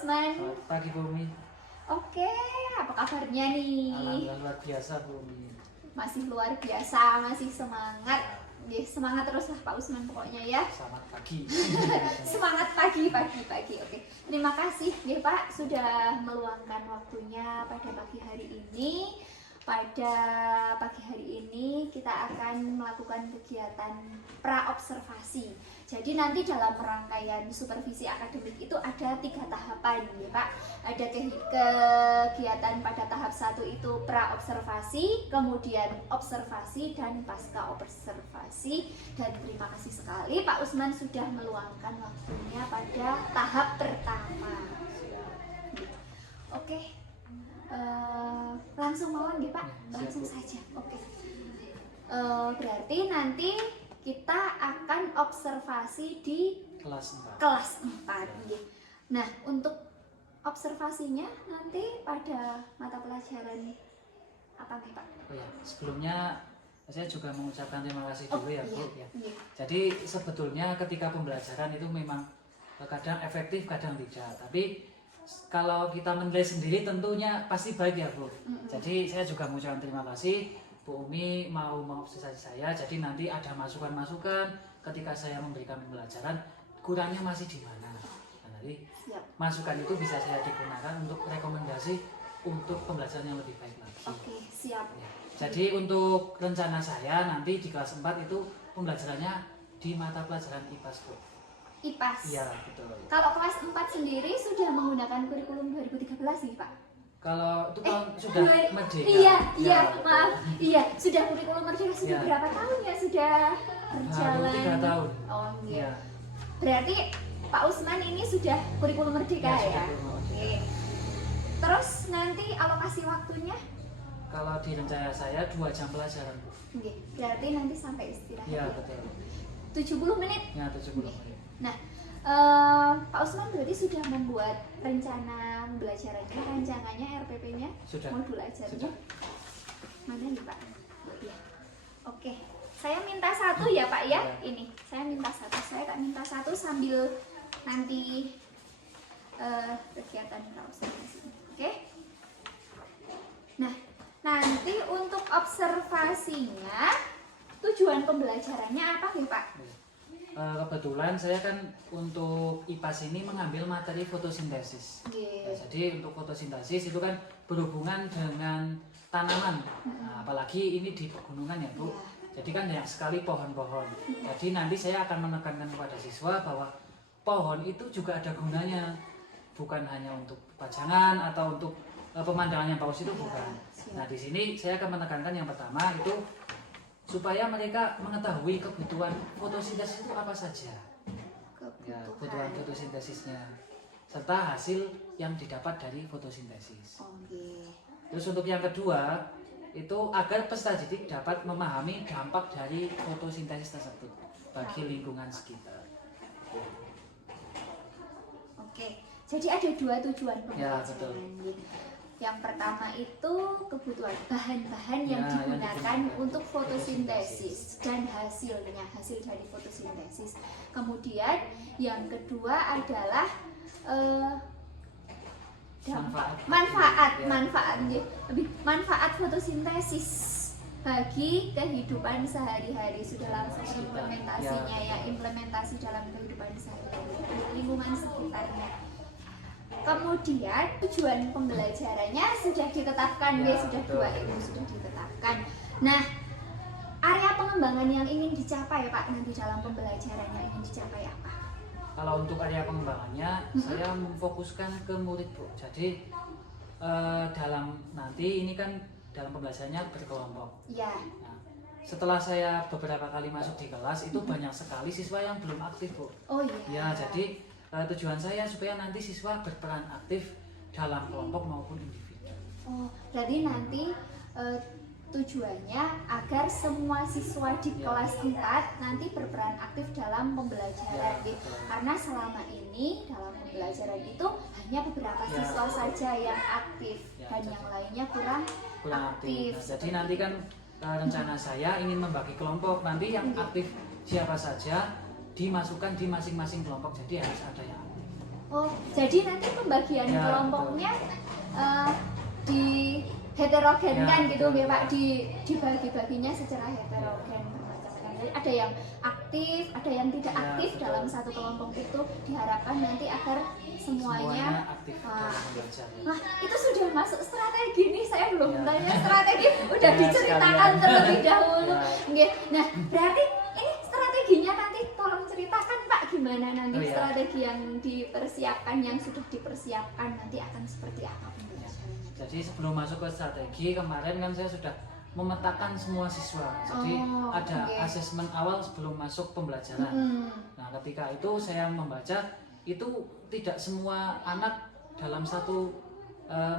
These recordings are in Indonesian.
Usman. Selamat pagi Bu Umi. Oke, apa kabarnya nih? Alhamdulillah luar biasa Bu Umi. Masih luar biasa, masih semangat. Semangat terus lah Pak Usman pokoknya ya. Selamat pagi. Semangat pagi. Oke. Terima kasih ya Pak sudah meluangkan waktunya pada pagi hari ini. Pada pagi hari ini kita akan melakukan kegiatan praobservasi. Jadi nanti dalam rangkaian supervisi akademik itu ada 3 tahapan ya Pak. Ada kegiatan pada tahap 1 itu praobservasi, kemudian observasi dan pasca observasi. Dan terima kasih sekali Pak Usman sudah meluangkan waktunya pada tahap pertama. Oke. Langsung mawon nih Pak, langsung saja. Oke. Berarti nanti kita akan observasi di Kelas 4. kelas 4. Nah, untuk observasinya nanti pada mata pelajaran apa nih Pak? Oh ya, sebelumnya saya juga mengucapkan terima kasih dulu ya Bu. Iya. Jadi sebetulnya ketika pembelajaran itu memang kadang efektif, kadang tidak. Tapi kalau kita menilai sendiri tentunya pasti baik ya Bu. Jadi saya juga mengucapkan terima kasih Bu Umi mau mengobservasi saya. Jadi nanti ada masukan-masukan ketika saya memberikan pembelajaran kurangnya masih di mana. Nah, nanti masukan itu bisa saya digunakan untuk rekomendasi untuk pembelajaran yang lebih baik lagi. Oke, siap. Ya. Jadi untuk rencana saya nanti di kelas 4 itu pembelajarannya di mata pelajaran IPAS Bu. IPAS. Iya, betul. Kalau kelas 4 sendiri sudah menggunakan kurikulum 2013 nih Pak? Kalau itu kan sudah merdeka. Iya, Ya, maaf. Iya, sudah kurikulum merdeka sudah berapa tahun ya sudah berjalan? 3 tahun. Oh, iya. Iya. Berarti Pak Usman ini sudah kurikulum merdeka ya? Oke. Terus nanti alokasi waktunya? Kalau di rencana saya 2 jam pelajaran Bu. Oke. Berarti nanti sampai istirahat. Iya, betul. 70 menit? Ya, 70 menit. Nah, Pak Usman berarti sudah membuat rencana pembelajarannya, rancangannya, RPP-nya, Sudah. modul ajarnya. Sudah. Mana nih Pak? Ya. Oke, saya minta 1 ya Pak ya. Ya. Ini, saya minta 1. Saya tak minta 1 sambil nanti kegiatan observasi. Oke. Nah, nanti untuk observasinya, tujuan pembelajarannya apa nih Pak? Kebetulan saya kan untuk IPAS ini mengambil materi fotosintesis. Yeah. Ya, jadi untuk fotosintesis itu kan berhubungan dengan tanaman. Nah, apalagi ini di pegunungan ya Bu. Yeah. Jadi kan banyak sekali pohon-pohon. Jadi nanti saya akan menekankan kepada siswa bahwa pohon itu juga ada gunanya. Bukan hanya untuk pajangan atau untuk pemandangan yang bagus itu bukan. Nah, di sini saya akan menekankan yang pertama itu supaya mereka mengetahui kebutuhan fotosintesis itu apa saja. Kebutuhan fotosintesisnya serta hasil yang didapat dari fotosintesis. Terus untuk yang kedua itu agar peserta didik dapat memahami dampak dari fotosintesis tersebut bagi lingkungan sekitar. Oke, jadi ada 2 tujuan pembelajaran. Ya, betul. Yang pertama itu kebutuhan bahan-bahan yang digunakan untuk fotosintesis dan hasil dari fotosintesis. Kemudian yang kedua adalah manfaat fotosintesis bagi kehidupan sehari-hari. Sudah langsung implementasinya ya, implementasi dalam kehidupan sehari-hari lingkungan sekitarnya. Kemudian tujuan pembelajarannya sudah ditetapkan ya, sudah 2 itu sudah ditetapkan. Nah, area pengembangan yang ingin dicapai Pak nanti dalam pembelajarannya ingin dicapai apa? Kalau untuk area pengembangannya saya memfokuskan ke murid Bu. Jadi dalam nanti ini kan dalam pembelajarannya berkelompok. Ya. Nah, setelah saya beberapa kali masuk di kelas itu banyak sekali siswa yang belum aktif Bu. Oh iya. Ya, jadi tujuan saya supaya nanti siswa berperan aktif dalam kelompok maupun individu. Oh, jadi nanti tujuannya agar semua siswa di kelas 4 nanti berperan aktif dalam pembelajaran. Karena selama ini dalam pembelajaran itu hanya beberapa siswa saja yang aktif dan yang lainnya kurang aktif. Nah, jadi nanti kan rencana saya ingin membagi kelompok, nanti yang aktif siapa saja dimasukkan di masing-masing kelompok, jadi harus ada yang aktif. Oh, jadi nanti pembagian Ya, kelompoknya di heterogenkan Ya, gitu betul, ya Pak, ya. dibagi-baginya secara heterogen bermacam-macam. Jadi ada yang aktif, ada yang tidak Ya, aktif betul. dalam satu kelompok itu, diharapkan nanti agar semuanya aktif Wah, dalam belajar. Nah, itu sudah masuk strategi nih, saya belum Ya. tanya strategi, udah Ya, diceritakan sekalian. terlebih dahulu. Ya. Nggih. Nah, berarti ini strateginya nanti tolong ceritakan Pak, gimana nanti Oh, ya. strategi yang dipersiapkan, yang sudah dipersiapkan nanti akan seperti apa pembelajarannya? Jadi sebelum masuk ke strategi, kemarin kan saya sudah memetakan semua siswa. Jadi Oh, ada oke. asesmen awal sebelum masuk pembelajaran. Nah, ketika itu saya membaca, itu tidak semua anak dalam satu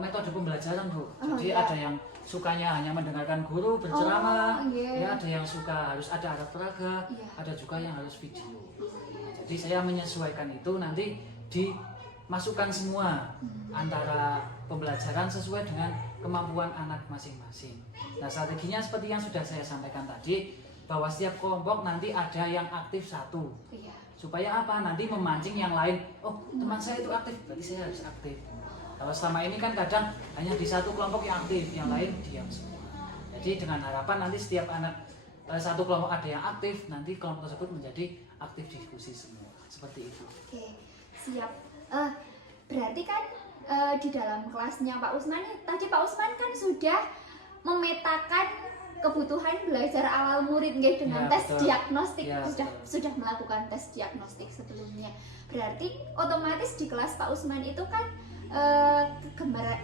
metode pembelajaran, Bu. Jadi iya. ada yang sukanya hanya mendengarkan guru berceramah, iya. ya ada yang suka harus ada alat peraga, Iya. ada juga yang harus video. Nah, jadi saya menyesuaikan itu nanti dimasukkan semua antara pembelajaran sesuai dengan kemampuan anak masing-masing. Nah, strateginya seperti yang sudah saya sampaikan tadi, bahwa setiap kelompok nanti ada yang aktif satu. Iya. Supaya apa? Nanti memancing yang lain. Oh, teman saya itu aktif, berarti saya harus aktif. Kalau selama ini kan kadang hanya di satu kelompok yang aktif, yang lain diam semua. Jadi dengan harapan nanti setiap anak satu kelompok ada yang aktif, nanti kelompok tersebut menjadi aktif diskusi semua. Seperti itu. Oke, siap. Berarti kan di dalam kelasnya Pak Usman, tadi Pak Usman kan sudah memetakan kebutuhan belajar awal murid nggih, dengan Ya, tes betul. diagnostik, Ya, sudah betul. sudah melakukan tes diagnostik sebelumnya. Berarti otomatis di kelas Pak Usman itu kan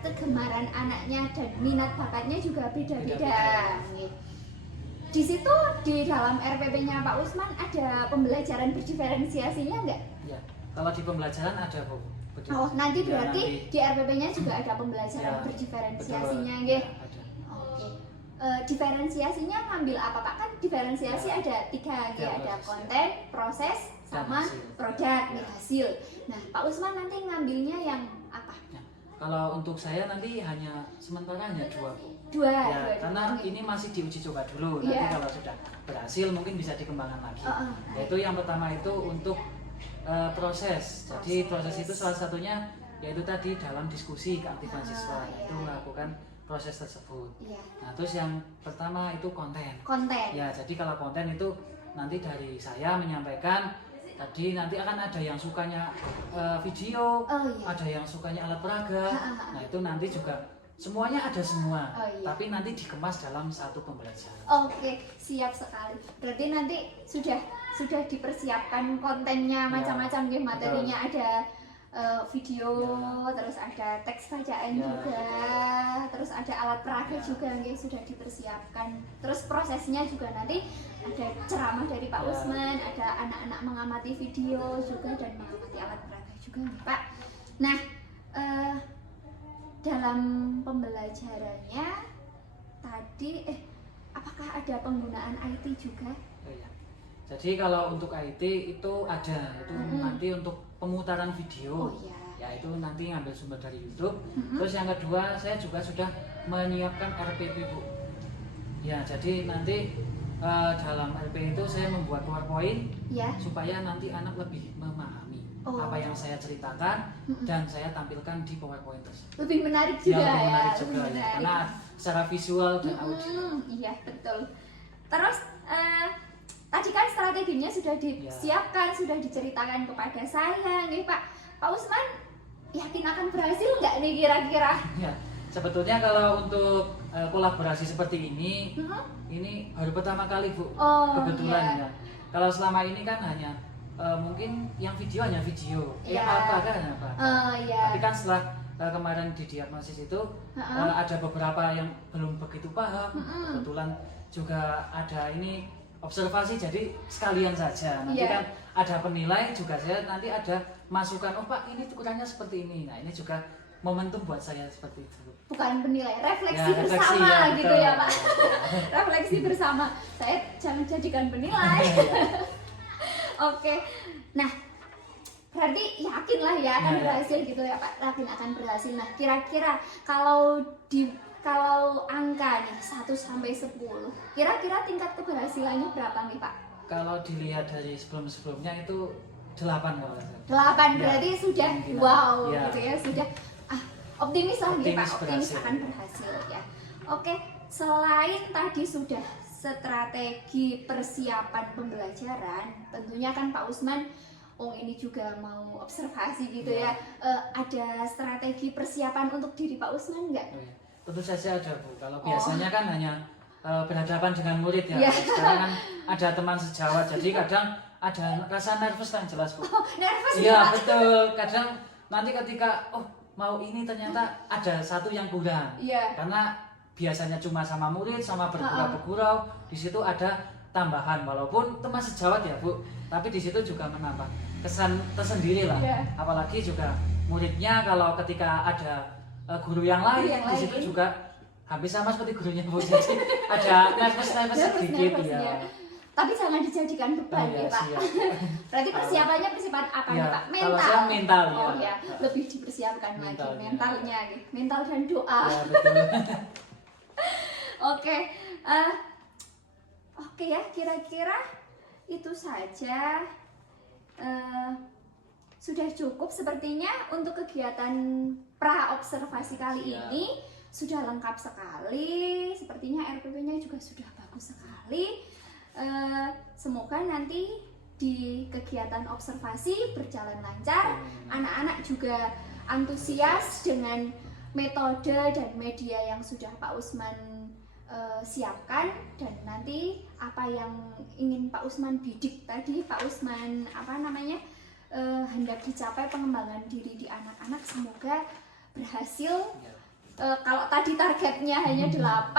kegemaran anaknya dan minat bakatnya juga beda-beda. Beda-beda. Nggih. Di situ di dalam RPP-nya Pak Usman ada pembelajaran berdiferensiasinya nggak? Ya, kalau di pembelajaran ada, Bu. Betul. Oh, nanti Ya, berarti nanti. di RPP-nya juga ada pembelajaran Ya, berdiferensiasinya, betul. nggih. Ya, ada. Oke. Diferensiasinya ngambil apa Pak? Kan diferensiasi Ya. ada tiga, nggih. Ya, Ada proses. konten, proses, Dan sama hasil. produk, Ya. nih, hasil. Nah, Pak Usman nanti ngambilnya yang apa? Ya, kalau untuk saya nanti hanya sementara hanya dua, Bu. Dua, Ya, karena nggih. ini masih diuji coba dulu. Nanti Iya. kalau sudah berhasil mungkin bisa dikembangkan lagi. Oh, oh. Yaitu yang pertama itu untuk proses. Jadi proses itu salah satunya yaitu tadi dalam diskusi keaktifan siswa, iya. itu melakukan proses tersebut. Iya. Nah, terus yang pertama itu konten. Konten. Ya, jadi kalau konten itu nanti dari saya menyampaikan tadi nanti akan ada yang sukanya video, Oh, iya. ada yang sukanya alat peraga. Ha, ha, ha. Nah, itu nanti juga semuanya ada semua. Oh, iya. Tapi nanti dikemas dalam satu pembelajaran. Oke, siap sekali. Berarti nanti sudah dipersiapkan kontennya Ya, macam-macam nggih, materinya ada video, Ya. terus ada teks bacaan Ya, juga, terus ada alat peraga Ya. juga nggih, sudah dipersiapkan. Terus prosesnya juga nanti ada ceramah dari Pak Ya. Usman, ada anak-anak mengamati video juga dan mengamati alat peraga juga nggih, Pak. Nah, dalam pembelajarannya tadi apakah ada penggunaan IT juga? Oh, iya. Jadi kalau untuk IT itu ada, itu nanti untuk pemutaran video. Oh, iya. Ya, itu nanti ngambil sumber dari YouTube. Mm-mm. Terus yang kedua, saya juga sudah menyiapkan RPP, Bu. Ya, jadi nanti dalam RPP itu saya membuat PowerPoint Ya. supaya nanti anak lebih memahami Oh. apa yang saya ceritakan Mm-mm. dan saya tampilkan di PowerPoint tersebut. Lebih menarik juga Ya, lebih ya. menarik lebih juga ya, menarik. karena secara visual dan audio. Iya, betul. Terus tadi kan strateginya sudah disiapkan, sudah diceritakan kepada saya, nih Pak. Pak Usman yakin akan berhasil nggak nih kira-kira? Ya, sebetulnya kalau untuk kolaborasi seperti ini, Mhm. ini baru pertama kali, Bu. Oh, Kebetulan iya. ya. Kalau selama ini kan hanya mungkin yang video hanya video, Iya. apa hanya apa. Oh, iya. Tapi kan setelah kemarin di diagnosis itu Heeh. ada beberapa yang belum begitu paham. Mm-mm. Kebetulan juga ada ini observasi, jadi sekalian saja. Nanti Iya. kan ada penilai juga, saya nanti ada masukan, oh Pak ini kurangnya seperti ini. Nah, ini juga momentum buat saya seperti itu. Bukan penilai, refleksi Ya, refleksi, bersama ya, gitu betul. ya Pak. Refleksi bersama. Saya jangan jadikan penilai. Iya. Oke. Nah, berarti yakin lah ya akan Ya, ya. berhasil gitu ya Pak. Yakin akan berhasil. Nah, kira-kira kalau angka nih 1 sampai 10, kira-kira tingkat keberhasilannya berapa nih Pak? Kalau dilihat dari sebelum-sebelumnya itu 8 kalau nggak salah. 8 Ya, berarti sudah kemungkinan. wow Ya. gitu ya, sudah optimis lah nih Pak, Optimis optimis berhasil. akan berhasil ya. Oke, selain tadi sudah strategi persiapan pembelajaran, tentunya kan Pak Usman ini juga mau observasi gitu ya. Ada strategi persiapan untuk diri Pak Usman nggak? Oh, ya. Tentu saja ada Bu. Kalau biasanya kan hanya berhadapan dengan murid ya. Ya. Sekarang kan ada teman sejawat, jadi kadang ada rasa nervous kan jelas Bu. Nervous Iya Pak? betul. Kadang nanti ketika mau ini ternyata ada satu yang kurang. Iya. Karena biasanya cuma sama murid, sama bergurau-bergurau, di situ ada tambahan walaupun teman sejawat ya Bu, tapi di situ juga menambah kesan tersendiri lah. Iya. Apalagi juga muridnya kalau ketika ada guru yang lain, di situ juga hampir sama seperti gurunya Bu. Jadi ada nervous sedikit ya. Tapi jangan dijadikan beban ya Pak. siap. Berarti persiapannya persiapan apa nih Ya, Pak? kalau Mental. saya mental, Oh ya. ya, lebih dipersiapkan lagi Mentalnya. mentalnya, mental dan doa. Ya betul. Oke, oke ya, kira-kira itu saja. Sudah cukup sepertinya untuk kegiatan pra observasi kali Siap. ini. Sudah lengkap sekali. Sepertinya RPP-nya juga sudah bagus sekali. Semoga nanti di kegiatan observasi berjalan lancar. Anak-anak juga antusias dengan metode dan media yang sudah Pak Usman siapkan, dan nanti apa yang ingin Pak Usman bidik tadi, Pak Usman hendak dicapai pengembangan diri di anak-anak, semoga berhasil. Kalau tadi targetnya hanya 8,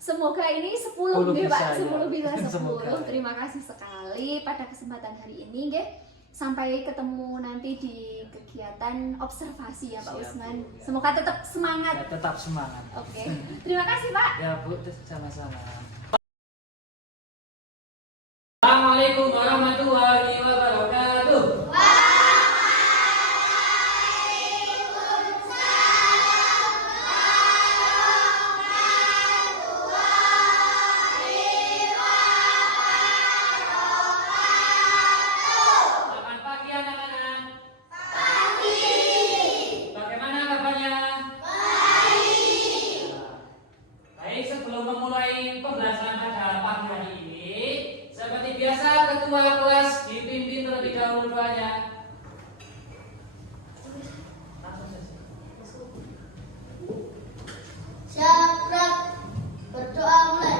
semoga ini 10 nih Pak, 10 bisa 10. Semoga. Terima kasih sekali pada kesempatan hari ini nggih. Sampai ketemu nanti di kegiatan observasi ya Pak Siap, Usman. Bu, ya. Semoga tetap semangat. Ya, tetap semangat. Oke. Terima kasih Pak. Ya Bu, sama-sama. Assalamualaikum warahmatullahi wabarakatuh. Selamat pagi anak-anak. Pagi. Bagaimana kabarnya? Baik. Baik, sebelum memulai pembelajaran pada pagi hari ini, seperti biasa ketua kelas dipimpin terlebih dahulu doanya. Langsung saja. Siap, berdoa mulai.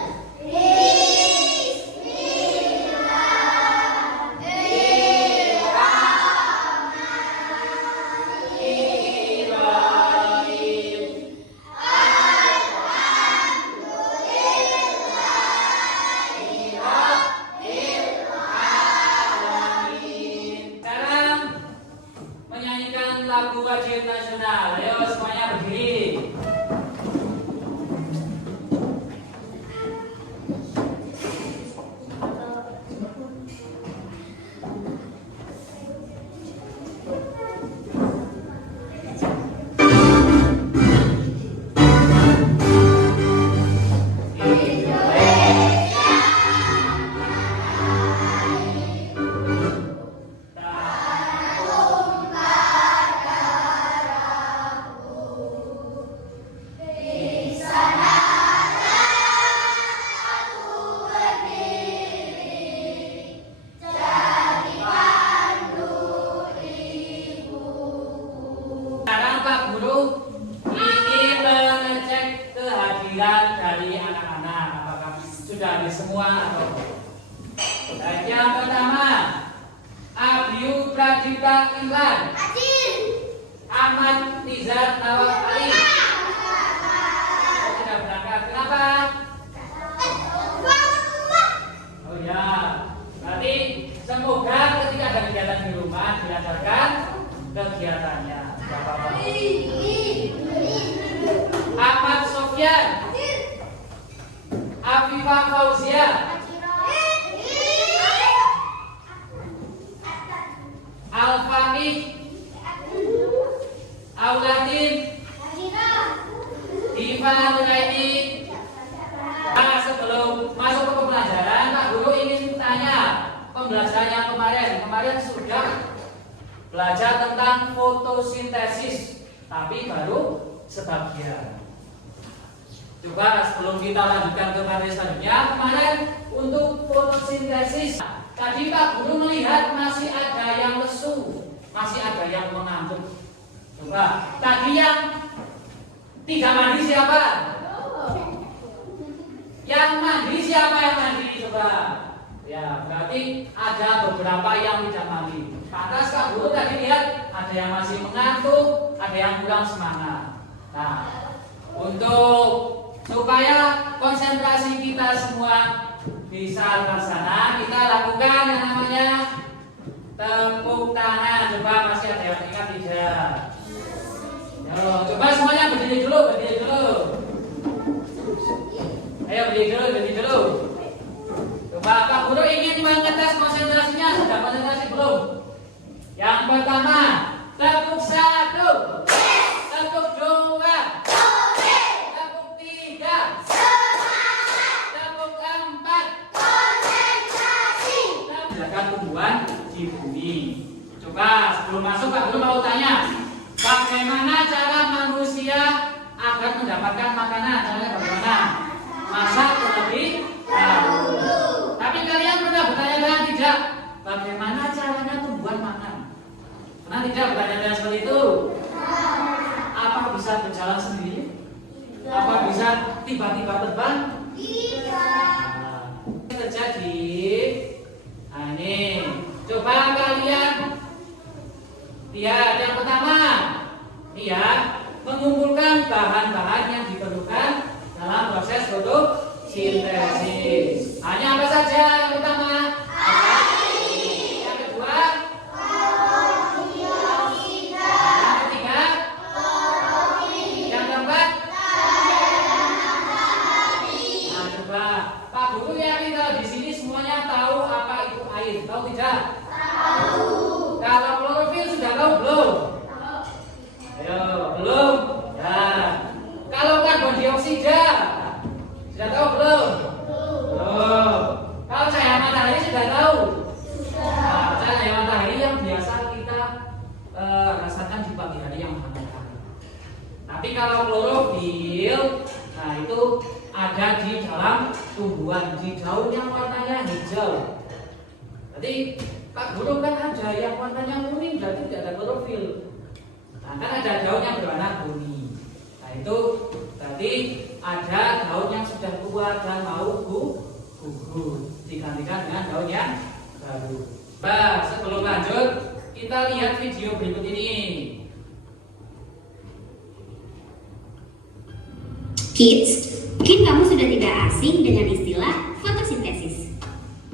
Sekarang menyanyikan lagu wajib nasional. Ayo semuanya berdiri. Sekarang Pak Guru ingin mengecek kehadiran dari anak-anak. Apakah sudah ada semua atau baik, yang pertama, Abiu Pradipta Imran, Ahmad Nizar Nawab Ali. Tidak berangkat. Kenapa? Oh ya, berarti semoga ketika ada kegiatan di rumah diadakan kegiatannya. Bapak-bapak. Ahmad Sofyan, Afifah Fauzia, Al-Faqih, Auladin, belajar tentang fotosintesis, tapi baru sebagian. Coba sebelum kita lanjutkan ke materi selanjutnya, kemarin untuk fotosintesis tadi Pak Guru melihat masih ada yang lesu, masih ada yang mengantuk. Coba tadi yang tidak mandi siapa? Yang mandi siapa yang mandi? Coba. Ya, berarti ada beberapa yang tidak mandi. Pantas Pak Guru tadi lihat ada yang masih mengantuk, ada yang kurang semangat. Nah, untuk supaya konsentrasi kita semua bisa terlaksana, kita lakukan yang namanya tepuk tangan. Coba masih ada yang ingat tidak? Yo, coba semuanya berdiri dulu, berdiri dulu. Ayo berdiri dulu. Coba Pak Guru ingin mengetes konsentrasinya, sudah konsentrasi belum? Yang pertama, tepuk 1, tepuk 2, tepuk 3, tepuk 4, menjaga tumbuhan di bumi. Coba sebelum masuk Pak Guru mau tanya, bagaimana cara manusia agar mendapatkan makanan? Caranya bagaimana? Masak terlebih dahulu. Tapi kalian pernah bertanya-tanya tidak? Bagaimana caranya tumbuhan makan? Pernah tidak bertanya-tanya seperti itu? Apa bisa berjalan sendiri? Apa bisa tiba-tiba terbang? Nah, ini terjadi. Nah ini, coba kalian lihat yang pertama, ini ya, mengumpulkan bahan-bahan yang diperlukan dalam proses fotosintesis. Hanya apa saja yang pertama? Yang kedua? Yang ketiga? Yang keempat? Nah, coba Pak Guru yakin kalau di sini semuanya tahu apa itu air, tahu tidak? Tahu. Kalau klorofil sudah tahu belum? Ayo, belum? Nah, kalau karbon dioksida sudah tahu belum? Belum. Kalau cahaya matahari sudah tahu? Nah, cahaya matahari yang biasa kita rasakan di pagi hari yang hangat. Tapi kalau klorofil, nah itu ada di dalam tumbuhan, di daun yang warnanya hijau. Jadi Pak Guru kan ada yang warnanya kuning, berarti tidak ada klorofil. Nah, kan ada daun yang berwarna kuning. Nah itu tadi ada daun yang sudah tua dan mau gugur, digantikan dengan daun yang baru. Nah, sebelum lanjut kita lihat video berikut ini. Kids, mungkin kamu sudah tidak asing dengan istilah fotosintesis.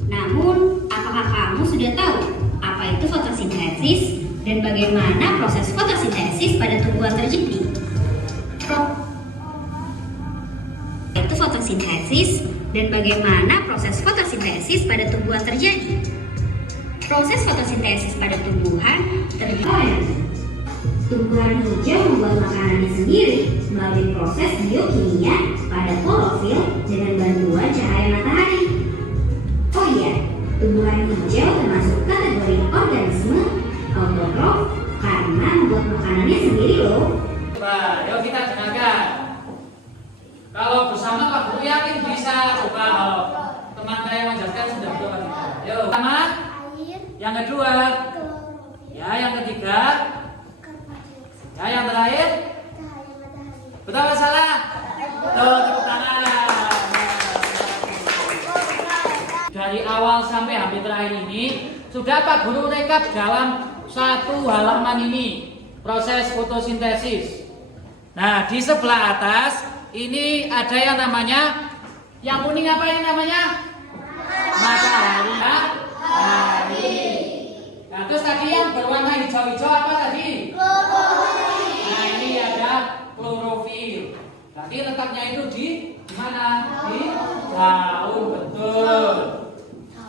Namun, apakah kamu sudah tahu apa itu fotosintesis dan bagaimana proses fotosintesis pada tumbuhan terjadi? Itu fotosintesis dan bagaimana proses fotosintesis pada tumbuhan terjadi? Proses fotosintesis pada tumbuhan terjadi. Tumbuhan hijau membuat makanannya sendiri melalui proses biokimia pada klorofil dengan bantuan cahaya matahari. Oh iya, tumbuhan hijau termasuk kategori organisme autotrof karena membuat makanannya sendiri loh. Coba, yuk kita dengarkan. Kalau bersama Pak Guru yakin bisa. Coba kalau teman saya menjelaskan sudah berapa kita. Yuk, pertama, yang kedua, ya yang ketiga, ya yang terakhir. Betul atau salah? Betul, tepuk tangan. Dari awal sampai hampir terakhir ini sudah Pak Guru rekap dalam satu halaman ini proses fotosintesis. Nah di sebelah atas ini ada yang namanya, yang kuning apa ini namanya? Matahari. Nah terus tadi yang berwarna hijau-hijau apa tadi? Nah ini ada klorofil. Berarti letaknya itu di mana? Di daun, betul.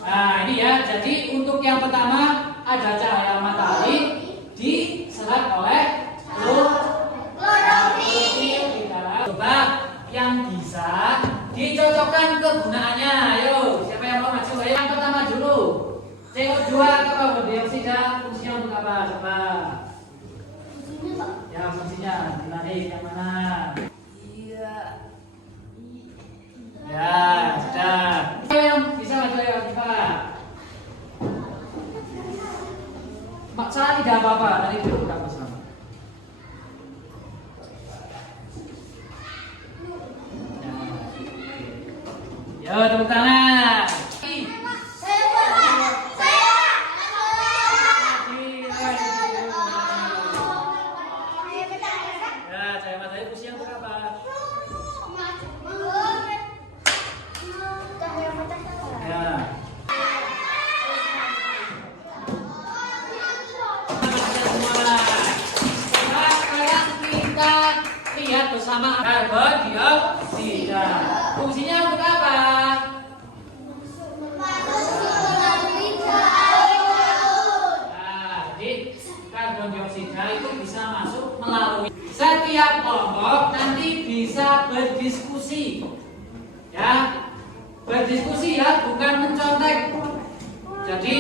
Nah ini ya, jadi untuk yang pertama ada cahaya matahari diserap oleh klorofil di dalam. Coba yang bisa dicocokkan kegunaannya. Ayo, siapa yang mau maju? Ayo, yang pertama dulu. CO2 atau karbon dioksida fungsinya untuk apa? apa? Coba. Ya, fungsinya ditarik yang mana? Iya. Ya, sudah. Ayo, bisa maju ya, coba. Salah tidak apa-apa, tadi itu berapa sama? Ya, tepuk tangan. Ya, saya matanya fungsinya untuk apa? Ya. Sekarang kita lihat bersama karbon dioksida. Fungsinya untuk apa? Nah, jadi karbon dioksida itu bisa masuk melalui setiap kelompok nanti bisa berdiskusi. Ya, berdiskusi ya, bukan mencontek. Jadi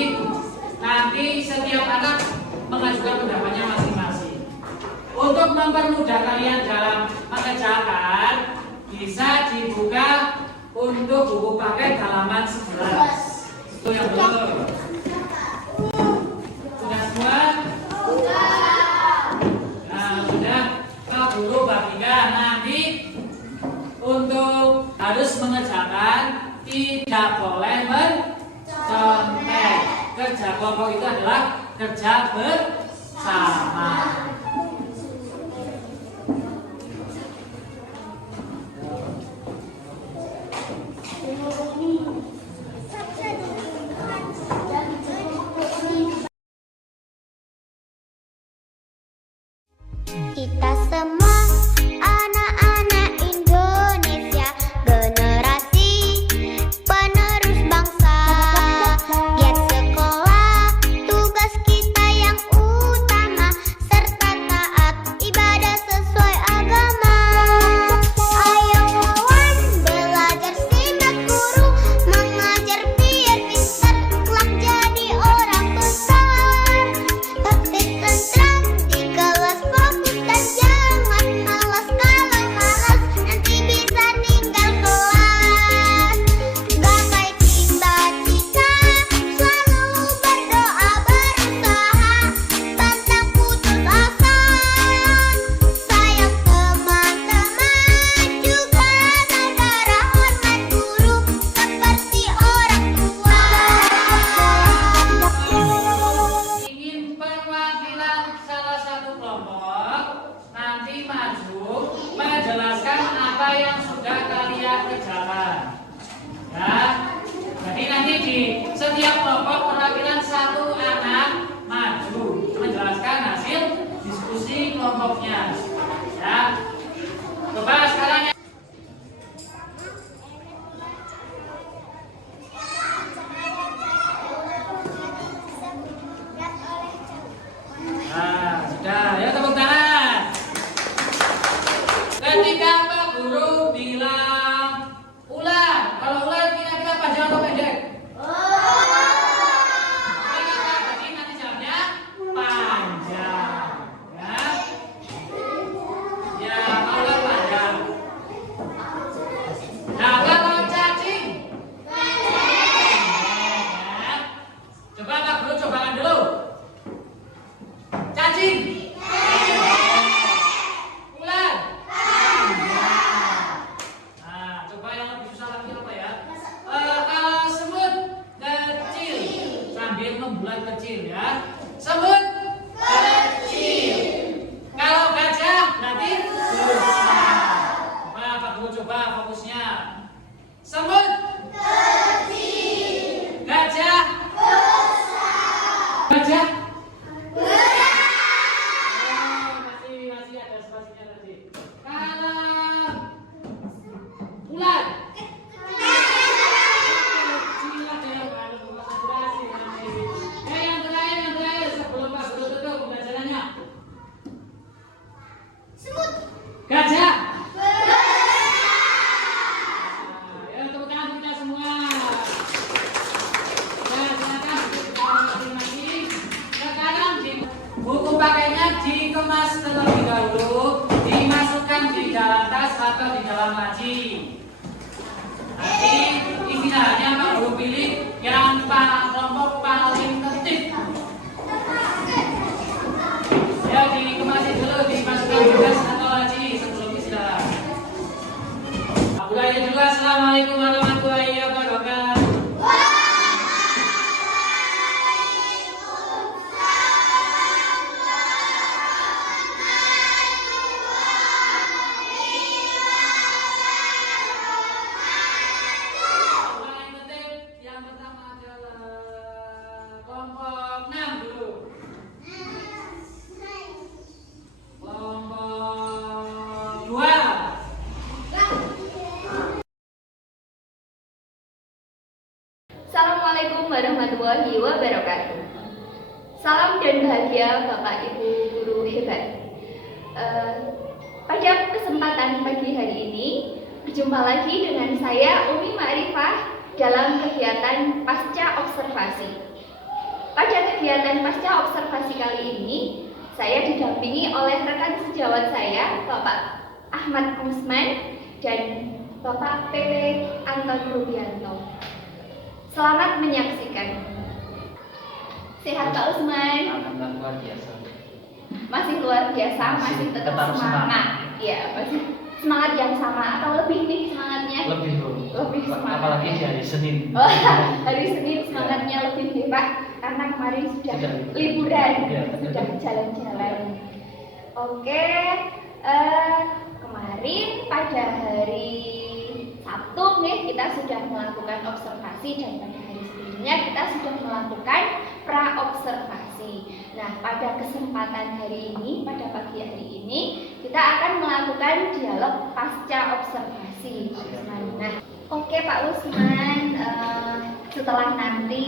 nanti setiap anak mengajukan pendapatnya masing-masing. Untuk mempermudah kalian dalam mengerjakan, bisa dibuka untuk buku paket halaman 11. Itu yang belum. Sudah semua? Nah, sudah. Pak Guru bagikan nanti untuk harus mengerjakan, tidak boleh mencontek. Kerja kelompok itu adalah kerja bersama. Kita semua anak-anak Indonesia, generasi penerus bangsa. Giat sekolah, tugas kita yang utama, serta taat ibadah sesuai agama. Ayo kawan, belajar simak guru, mengajar biar pintar, kelak jadi orang besar. Tertib tentram di kelas, fokus dan jangan malas. Kalau malas nanti bisa tinggal kelas. Gapai cita-cita, selalu berdoa berusaha, pantang putus asa. Sayang teman-teman, juga saudara, hormat guru seperti orang tua. Ingin perwakilan salah satu kelompok nanti maju menjelaskan apa yang sudah kalian kerjakan. Ya, jadi nanti di setiap kelompok perwakilan satu anak maju menjelaskan hasil diskusi kelompoknya. Ya, coba sekarang. Nah, sudah. Ya, tepuk tangan. Ketika Pak Guru bilang ular, kalau ular kira-kira panjang atau pendek? Jadi nanti jawabnya panjang. Ya, ya, kalau ular panjang. Nah, kalau cacing? Ya. Coba Pak Guru cobakan dulu. Cacing. Ular. Nah, coba yang lebih susah lagi apa ya? Kalau semut kecil, sambil membulat kecil ya. Semut kecil. Kalau gajah berarti besar. Coba Pak Guru coba fokusnya. Semut kecil. Gajah besar. Gajah masih ada spasinya tadi. Kalau ular kecil ada yang baru konsentrasi nanti. Yang terakhir sebelum pakainya dikemas terlebih dahulu, dimasukkan di dalam tas atau di dalam laci. Nanti istilahnya Pak Guru pilih yang kelompok paling tertib. Ya, dikemasin dulu, dimasukkan di tas atau laci sebelum istirahat. Mulai dulu. Assalamualaikum warahmatullahi wabarakatuh. Yang pertama adalah kelompok 6 dulu. Kelompok 2. Assalamualaikum warahmatullahi wabarakatuh. Salam dan bahagia Bapak Ibu guru hebat. Pada kesempatan pagi hari ini berjumpa lagi dengan saya Umi Ma'rifah dalam kegiatan pasca observasi. Pada kegiatan pasca observasi kali ini saya didampingi oleh rekan sejawat saya Bapak Ahmad Usman dan Bapak PP Anton Rubianto. Selamat menyaksikan. Sehat Pak Usman? Alhamdulillah luar biasa. Masih luar biasa, masih tetap tetap semangat. Ya, masih semangat yang sama atau lebih nih semangatnya? Lebih Bu. Lebih semangat. Apalagi di hari Senin. Oh, hari Senin semangatnya lebih nih Pak, karena kemarin sudah liburan, Ya, sudah jalan-jalan. Oke, kemarin pada hari Sabtu nih kita sudah melakukan observasi dan pada hari sebelumnya kita sudah melakukan pra-observasi. Nah, pada kesempatan hari ini, pada pagi hari ini kita akan melakukan dialog pasca observasi. Nah, oke Pak Usman, setelah nanti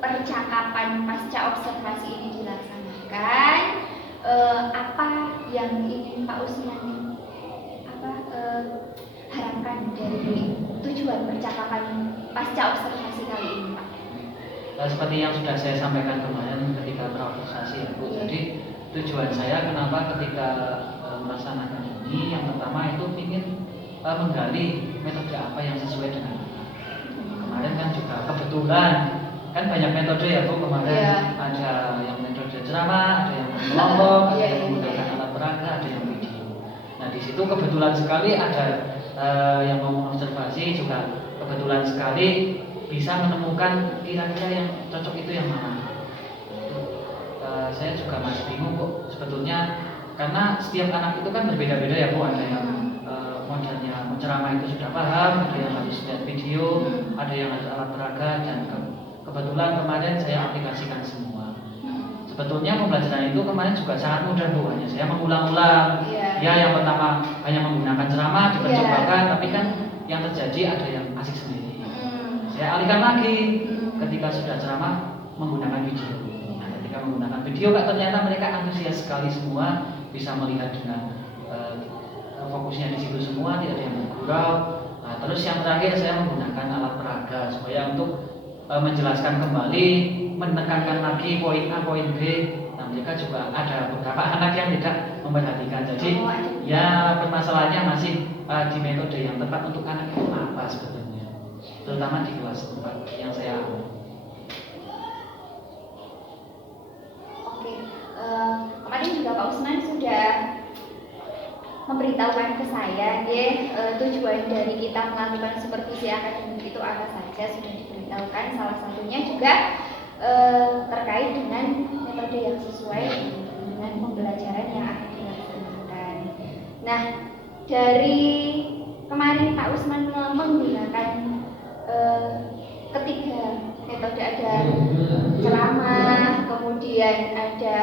percakapan pasca observasi ini dilaksanakan, apa yang ingin Pak Usman harapkan dari tujuan percakapan pasca observasi kali ini, Pak? Seperti yang sudah saya sampaikan kemarin ketika pra-observasi ya Bu. Jadi tujuan saya kenapa ketika melaksanakan ini, yang pertama itu ingin menggali metode apa yang sesuai dengan anak. Kemarin kan juga kebetulan kan banyak metode ya Bu kemarin. Iya. Ada yang metode ceramah, ada yang kelompok, ada Iya, yang iya, menggunakan alat peraga, ada yang video. Nah di situ kebetulan sekali ada yang mau observasi juga kebetulan sekali bisa menemukan kira-kira yang cocok itu yang mana. Saya juga masih bingung kok sebetulnya, karena setiap anak itu kan berbeda-beda ya Bu. Ada yang modelnya ceramah itu sudah paham, ada yang harus lihat video, ada yang harus alat peraga, dan kebetulan kemarin saya aplikasikan semua. Sebetulnya pembelajaran itu kemarin juga sangat mudah Bu, hanya saya mengulang-ulang. Iya. Ya yang pertama hanya menggunakan ceramah dipercobakan, tapi kan yang terjadi ada yang asik sendiri. Saya alihkan lagi ketika sudah ceramah menggunakan video. Nah, ketika menggunakan video Kak, ternyata mereka antusias sekali semua, bisa melihat dengan fokusnya di situ semua, tidak ada yang bergurau. Nah, terus yang terakhir saya menggunakan alat peraga supaya untuk menjelaskan kembali, menekankan lagi poin A, poin B. Nah, mereka juga ada beberapa anak yang tidak memperhatikan. Jadi ya permasalahannya masih di metode yang tepat untuk anak itu apa sebetulnya, terutama di kelas 4 yang saya ambil. Oke, kemarin juga Pak Usman sudah memberitahukan ke saya, tujuan dari kita melakukan supervisi akademik itu apa saja sudah diberitahukan. Salah satunya juga terkait dengan metode yang sesuai dengan pembelajaran yang akan dilaksanakan. Nah, dari kemarin Pak Usman menggunakan ketiga metode, ada ceramah, kemudian ada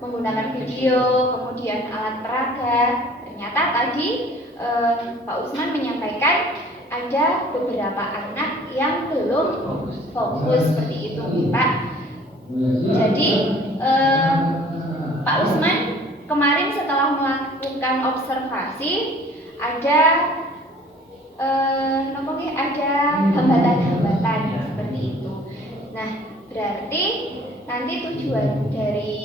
menggunakan video, kemudian alat peraga. Ternyata tadi Pak Usman menyampaikan ada beberapa anak yang belum fokus seperti itu, Pak. Jadi Pak Usman kemarin setelah melakukan observasi ada ada hambatan-hambatan seperti itu. Nah, berarti nanti tujuan dari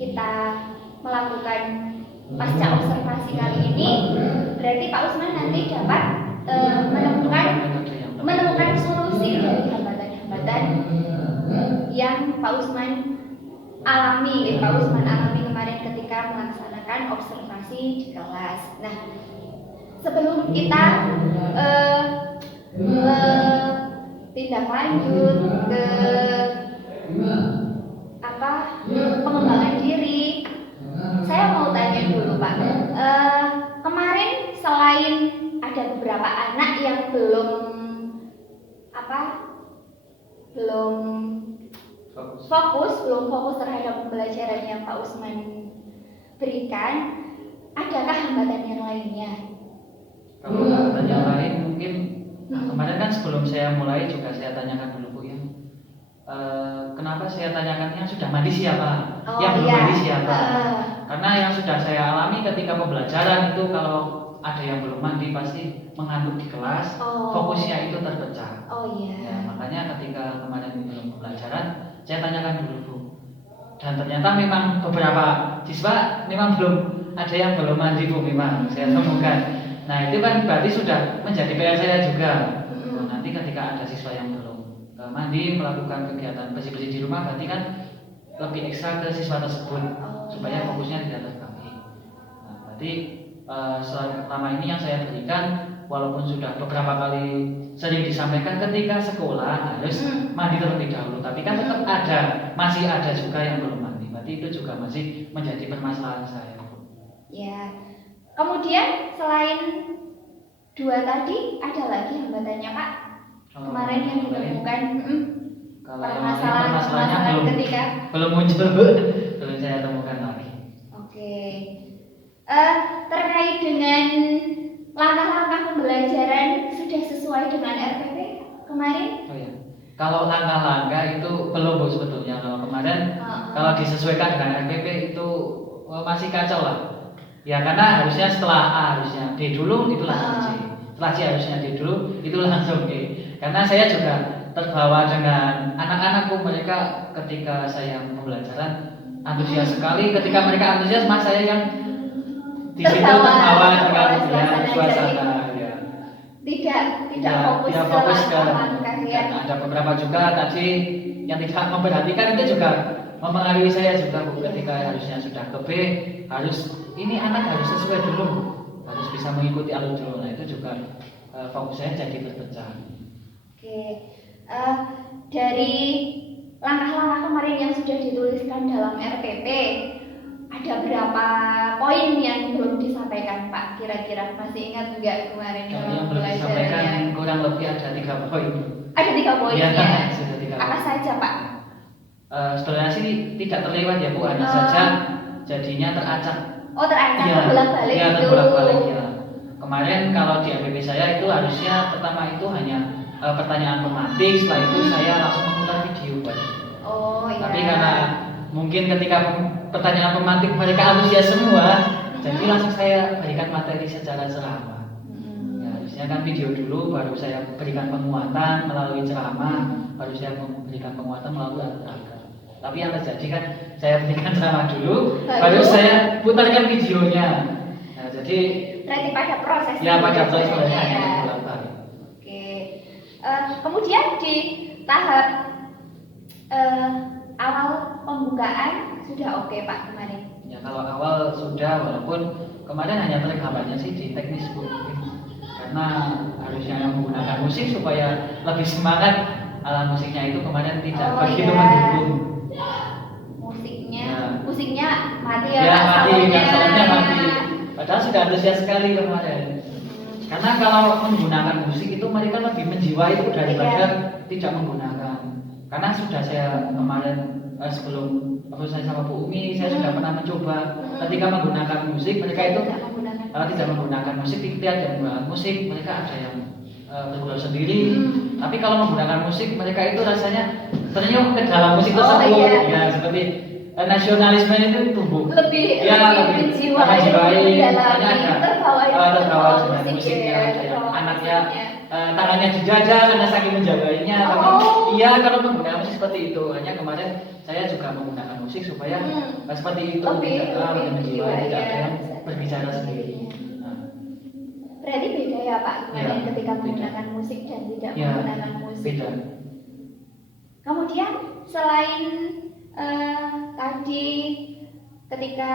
kita melakukan pasca observasi kali ini, berarti Pak Usman nanti dapat menemukan solusi dari hambatan-hambatan yang Pak Usman alami kemarin ketika melaksanakan observasi di kelas. Nah, sebelum kita tindak lanjut ke pengembangan diri, saya mau tanya dulu Pak. Kemarin selain ada beberapa anak yang belum fokus terhadap pembelajaran yang Pak Usman berikan, adakah hambatan yang lainnya? Kalau hambatan yang lain mungkin kemarin kan sebelum saya mulai juga saya tanyakan dulu Bu ya, kenapa saya tanyakan yang sudah mandi siapa, yang belum mandi siapa? Karena yang sudah saya alami ketika pembelajaran itu kalau ada yang belum mandi pasti mengantuk di kelas, fokusnya itu terpecah. Ya, makanya ketika kemarin belum pembelajaran saya tanyakan dulu Bu, dan ternyata memang beberapa siswa memang belum ada yang belum mandi Bu, memang saya temukan. Nah itu kan berarti sudah menjadi PR saya juga. Nanti ketika ada siswa yang belum mandi melakukan kegiatan bersih-bersih di rumah, berarti kan lebih ekstra ke siswa tersebut supaya fokusnya tidak terbagi. Nah, berarti selama ini yang saya berikan, walaupun sudah beberapa kali sering disampaikan ketika sekolah harus mandi terlebih dahulu, tapi kan tetap masih ada juga yang belum mandi. Berarti itu juga masih menjadi permasalahan saya. Ya. Kemudian selain dua tadi ada lagi hambatannya Pak? Kemarin yang ditemukan permasalahan ketika belum muncul belum saya temukan lagi. Oke. Terkait dengan langkah-langkah pembelajaran sudah sesuai dengan RPP kemarin? Oh ya. Kalau langkah-langkah itu belum Bu sebetulnya. Kalau kemarin kalau disesuaikan dengan RPP itu masih kacau lah. Ya karena harusnya setelah A harusnya D dulu itu langsung C. Setelah C harusnya D dulu itu langsung E. Karena saya juga terbawa dengan anak-anakku, mereka ketika saya pembelajaran antusias sekali. Ketika mereka antusias, mas saya yang di situ terbawa dengan suasana. Ya. Tidak fokus ke dan ada beberapa juga tadi yang tidak memperhatikan, itu juga mempengaruhi saya juga Bu. Ketika harusnya sudah ke B, ini anak harus sesuai dulu, harus bisa mengikuti alur dulu. Nah itu juga fokus saya jadi terpecah. Oke, dari langkah-langkah kemarin yang sudah dituliskan dalam RPP, ada berapa poin yang belum disampaikan Pak? Kira-kira masih ingat nggak kemarin yang belum disampaikan kurang lebih ada 3 poin. Ada 3 poin ya? Sudah 3 Apa poin. saja Pak? Sebenarnya sih tidak terlewat ya Bu, hanya saja jadinya teracak. Teracak ya, bolak-balik ya, itu. Bolak-balik ya. Kemarin kalau di RPP saya itu harusnya pertama itu hanya pertanyaan pematik, setelah itu saya langsung memutar video Pak. Iya. Tapi karena mungkin ketika pertanyaan pematik mereka antusias semua, jadi langsung saya berikan materi secara ceramah. Ya, harusnya kan video dulu, baru saya berikan penguatan melalui ceramah, baru saya memberikan penguatan melalui olahraga. Tapi yang terjadi kan saya berikan ceramah dulu, baru saya putarkan videonya. Nah, jadi berarti pada proses. Ya pada prosesnya ya. Oke. Kemudian di tahap awal pembukaan sudah oke Pak kemarin? Ya kalau awal sudah, walaupun kemarin hanya terhambatnya sih di teknis Bu. Karena harusnya menggunakan musik supaya lebih semangat, alat musiknya itu kemarin tidak begitu mendukung. Musiknya mati ya, ya Pak, soalnya mati. Padahal sudah antusias sekali kemarin. Karena kalau menggunakan musik itu mereka lebih menjiwai itu daripada tidak menggunakan. Karena sudah saya kemarin sebelum saya sama Bu Umi, saya sudah pernah mencoba ketika menggunakan musik, mereka itu tidak menggunakan musik, tidak ada menggunakan musik, mereka ada yang bergurau sendiri. Tapi kalau menggunakan musik, mereka itu rasanya ternyuh ke dalam musik tersebut. Ya seperti nasionalisme itu tumbuh. Lebih menjiwai, terbawa dengan musiknya. Ada yang anaknya tangannya di dada karena saking menjaganya. Tapi iya kalau menggunakan musik seperti itu. Hanya kemarin saya juga menggunakan musik supaya seperti itu tidak menjiwa, tidak ada yang berbicara sendiri. Berarti beda ya Pak kemarin Ya, ketika beda. menggunakan musik dan tidak Ya, menggunakan musik. beda. Kemudian selain tadi ketika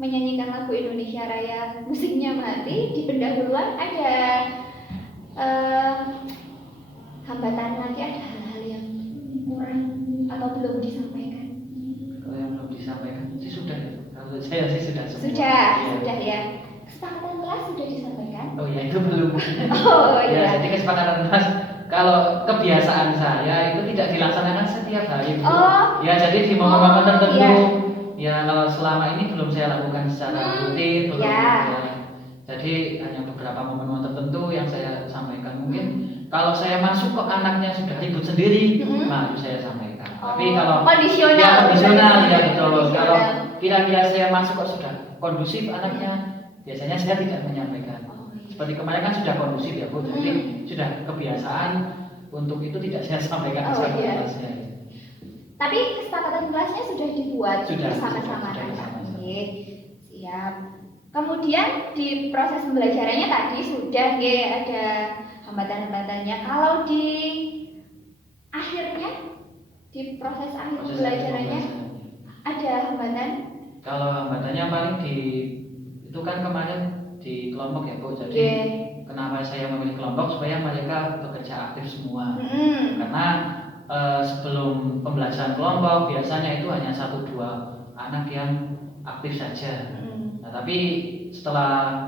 menyanyikan lagu Indonesia Raya musiknya mati di pendahuluan ada hambatan lagi, ada hal-hal yang kurang atau belum disampaikan? Kalau yang belum disampaikan sih sudah ya. Kalau saya sih sudah semua. Sudah ya. Kesepakatan kelas sudah disampaikan? Oh ya itu belum. Oh Ya, iya. jadi kesepakatan kelas kalau kebiasaan saya itu tidak dilaksanakan setiap hari. Bu. Oh. Ya jadi di momen-momen tertentu. Iya. Ya kalau selama ini belum saya lakukan secara rutin, belum. Ya. Ya. Jadi hanya beberapa momen-momen tertentu yang saya sampaikan. Mungkin kalau saya masuk kok anaknya sudah ribut sendiri, nah itu saya sampaikan. Tapi kalau kondisional. ya kondisional ya betul. Kondisional. Kalau kira-kira saya masuk kok sudah kondusif anaknya, biasanya saya tidak menyampaikan. Seperti kemarin kan sudah kondusif ya Bu, jadi sudah kebiasaan untuk itu tidak saya sampaikan Oh, sama iya. kelasnya. Tapi kesepakatan kelasnya sudah dibuat Sudah, bersama-sama sudah kan? bersama-sama. Oke, siap. Kemudian di proses pembelajarannya tadi sudah ada hambatan-hambatannya. Kalau di akhirnya, di proses akhir Proses pembelajarannya ada hambatan? Kalau hambatannya paling itu kan kemarin di kelompok ya Bu, jadi Oke. kenapa saya memilih kelompok supaya mereka bekerja aktif semua. Mm-mm. Karena sebelum pembelajaran kelompok biasanya itu hanya 1-2 anak yang aktif saja. Nah, tapi setelah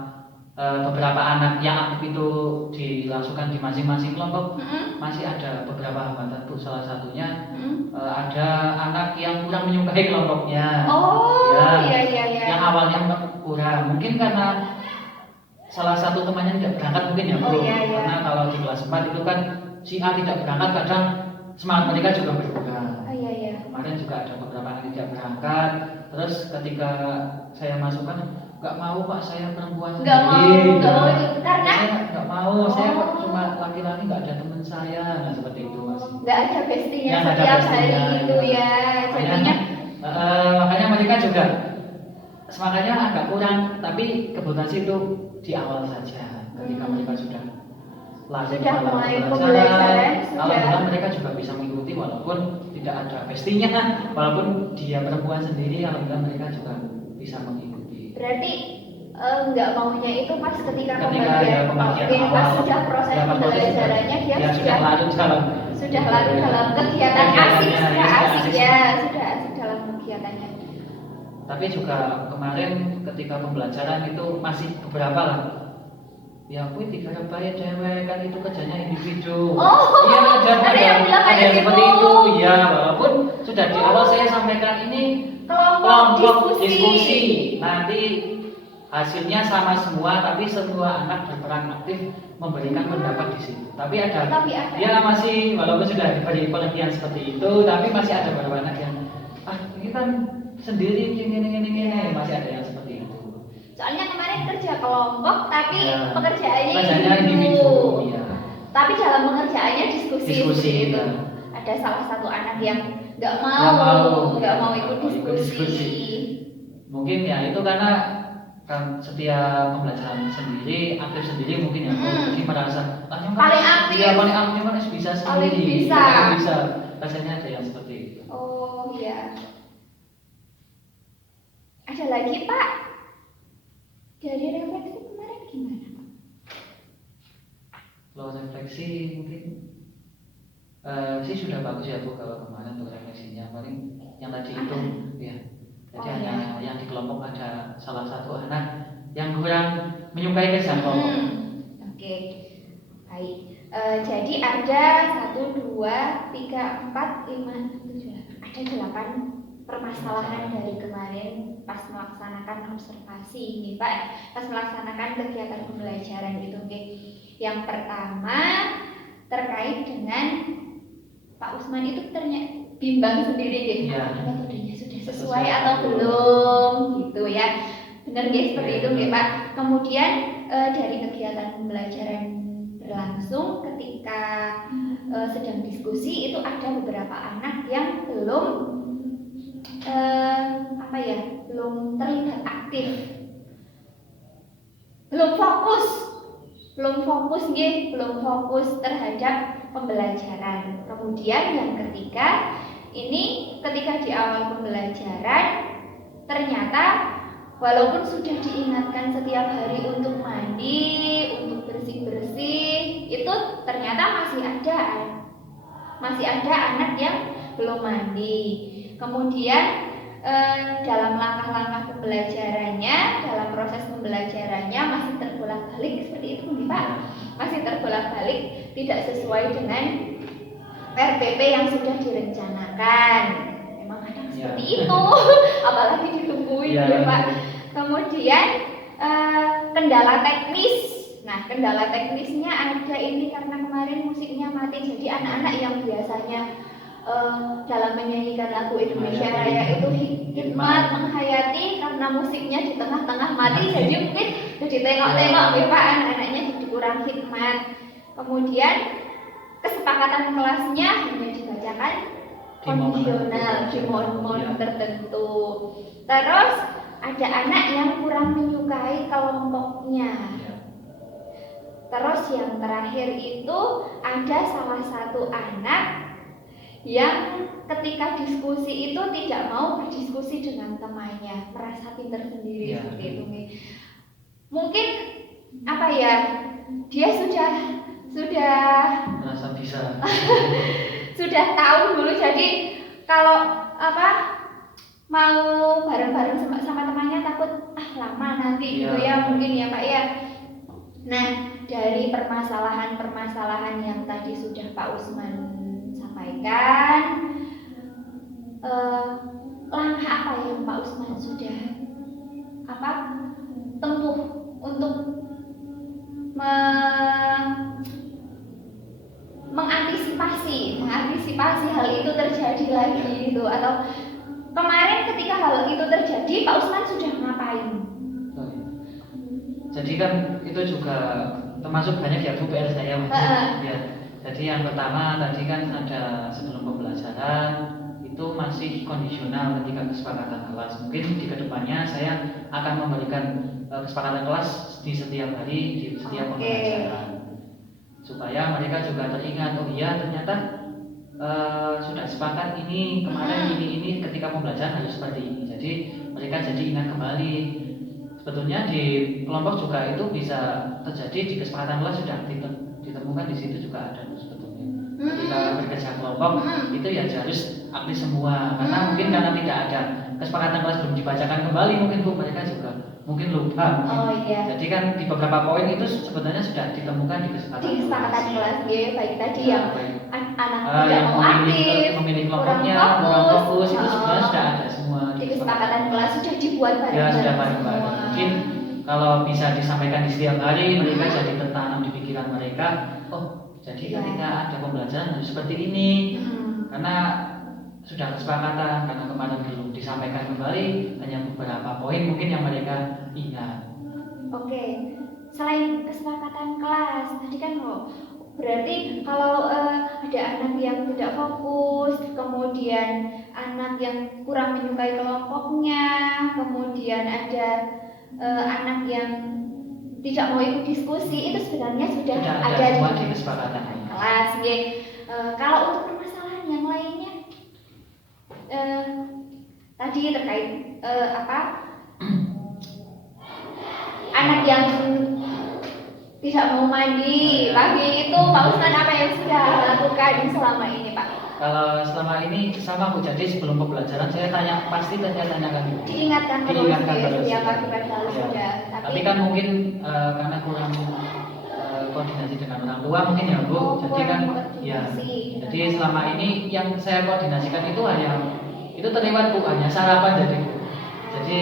beberapa anak yang aktif itu dilangsungkan di masing-masing kelompok, masih ada beberapa hambatan Bu. Salah satunya ada anak yang kurang menyukai kelompoknya. Oh, Ya, iya. Yang awalnya kurang, mungkin karena salah satu temannya tidak berangkat mungkin ya Bu. Oh, iya. Karena kalau di kelas 4 itu kan si A tidak berangkat, kadang semangat mereka juga berkurang. Oh, iya. Kemarin juga ada beberapa yang tidak berangkat. Terus ketika saya masukkan, nggak mau Pak, saya perempuan Nggak mau sendiri. ikut, karena? Saya nggak mau, saya Oh. cuma laki-laki, nggak ada teman saya. Nah seperti itu Mas. Nggak ada bestinya Nggak ada setiap bestinya, hari itu ya. Jadinya makanya mereka juga semangatnya agak kurang, tapi kebetulan sih itu di awal saja ketika mereka sudah lanjut Sudah dalam mulai pembelajaran, pembelajaran, sudah. alhamdulillah mereka juga bisa mengikuti walaupun tidak ada bestinya, walaupun dia perempuan sendiri, alhamdulillah mereka juga bisa mengikuti. berarti nggak maunya itu pas ketika Ketika pembagian, ada pembagian oke, pas awal, sudah proses dapat proses pembelajarannya dia ya sudah larut dalam kegiatan asik, kegiatannya, sudah ya, asik ya, sudah asik dalam kegiatannya. Tapi juga kemarin ketika pembelajaran itu masih beberapa lah. Ya aku tiga rebaya cewek kan itu kerjanya individu. Oh, iya ada yang bilang ada kayak yang seperti gitu. itu. Ya walaupun sudah di awal saya sampaikan ini Kelompok diskusi. Nanti hasilnya sama semua, tapi semua anak berperan aktif memberikan pendapat di situ. Tapi ada ya masih walaupun sudah diberi pengertian seperti itu, tapi masih ada beberapa anak yang ini kan sendiri gini masih ada yang seperti itu. Soalnya kemarin kerja kelompok tapi Ya, pekerjaannya individu. Ya. Tapi dalam pengerjaannya diskusi Diskusi, gitu. ya. Ada salah satu anak yang nggak Nggak mau mau ikut ikut diskusi. diskusi. Mungkin ya itu karena kan setiap pembelajaran sendiri, aktif sendiri mungkin ya. Jadi merasa yang Paling aktif. Ya paling aktif kan bisa Paling sendiri. bisa. Ya, bisa. Rasanya ada yang seperti itu. Oh iya. Ada lagi Pak? Dari refleksi kemarin gimana Pak? Kalau refleksi mungkin sih sudah bagus ya Bu kalau kemarin untuk refleksinya. Paling yang tadi itu ya. Jadi hanya yang di kelompok ada salah satu anak yang kurang menyukai kegiatan kelompok. Oke, baik. Jadi ada 1, 2, 3, 4, 5, 6, 7, ada 8 permasalahan dari kemarin pas melaksanakan observasi ini Pak. Pas melaksanakan kegiatan pembelajaran itu. Oke. Yang pertama terkait dengan Pak Usman itu ternyata bimbang sendiri deh, metodenya sudah sesuai atau belum gitu ya. Benar guys seperti itu nggih Pak. Kemudian dari kegiatan pembelajaran berlangsung ketika sedang diskusi itu ada beberapa anak yang belum belum terlihat aktif, belum fokus terhadap pembelajaran. Kemudian yang ketiga, ini ketika di awal pembelajaran ternyata walaupun sudah diingatkan setiap hari untuk mandi, untuk bersih-bersih, itu ternyata masih ada anak yang belum mandi. Kemudian dalam langkah-langkah pembelajarannya, dalam proses pembelajarannya masih terbolak-balik seperti itu nih Pak, masih terbolak-balik tidak sesuai dengan RPP yang sudah direncanakan. Memang kadang seperti itu, apalagi ditungguin ya Pak. Kemudian kendala teknis. Nah, kendala teknisnya ada ini karena kemarin musiknya mati, jadi anak-anak yang biasanya dalam menyanyikan lagu Indonesia Raya itu hikmat menghayati, karena musiknya di tengah-tengah mati, jadi mungkin jadi tengok-tengok ya Pak, anak-anaknya jadi kurang hikmat. Kemudian kesepakatan kelasnya hanya dibacakan kondisional di momen tertentu. Terus ada anak yang kurang menyukai kelompoknya. Terus yang terakhir itu ada salah satu anak yang ketika diskusi itu tidak mau berdiskusi dengan temannya, merasa pintar sendiri seperti itu nih. Mungkin dia sudah merasa bisa sudah tahu dulu, jadi kalau mau bareng-bareng sama temannya takut lama nanti gitu ya mungkin ya Pak ya. Nah, dari permasalahan yang tadi sudah Pak Usman sampaikan, langkah apa yang Pak Usman sudah tempuh untuk mengantisipasi hal itu terjadi lagi gitu, atau kemarin ketika hal itu terjadi Pak Usman sudah ngapain? Jadi kan itu juga termasuk banyak ya Bu PR saya Mas. Ya. Jadi yang pertama tadi kan ada sebelum pembelajaran itu masih kondisional ketika kesepakatan kelas. Mungkin di kedepannya saya akan memberikan kesepakatan kelas di setiap hari, di setiap pembelajaran, supaya mereka juga teringat, oh iya ternyata sudah sepakat ini kemarin ini ketika pembelajaran harus seperti ini. Jadi mereka jadi ingat kembali. Sebetulnya di kelompok juga itu bisa terjadi, di kesepakatan kelas sudah ditemukan di situ juga ada sebetulnya. Ketika bekerja kelompok itu ya harus aktif semua, karena mungkin karena tidak ada kesepakatan kelas belum dibacakan kembali, mungkin Bu mereka juga mungkin lupa. Jadi kan di beberapa poin itu sebetulnya sudah ditemukan di kesepakatan kelas. Baik tadi yang anak tidak mau aktif, memilih kelompoknya, kurang fokus, itu sebenarnya sudah ada semua di kesepakatan kelas, sudah dibuat bareng-bareng. Sudah bareng-bareng. Mungkin kalau bisa disampaikan di setiap hari, mereka jadi tertanam di pikiran mereka. Oh, jadi ketika ada pembelajaran harus seperti ini, karena sudah kesepakatan, karena kemarin belum disampaikan kembali, hanya beberapa poin mungkin yang mereka ingat. Oke, selain kesepakatan kelas, tadi kan berarti kalau ada anak yang tidak fokus, kemudian anak yang kurang menyukai kelompoknya, kemudian ada anak yang tidak mau ikut diskusi, itu sebenarnya sudah ada di kesepakatan kelas. Kalau untuk permasalahan yang lainnya, tadi terkait anak yang tidak mau mandi pagi itu, Pak Usman apa yang sudah lakukan selama ini Pak? Kalau selama ini sama Bu, jadi sebelum pembelajaran saya pasti tanyakan Bu. Diingatkan terus ya Pak, sudah. Tapi kan mungkin karena kurang koordinasi dengan orang tua mungkin ya Bu. Jadi kan jadi selama ini yang saya koordinasikan itu itu terlewat Bu, hanya sarapan jadi Bu. Jadi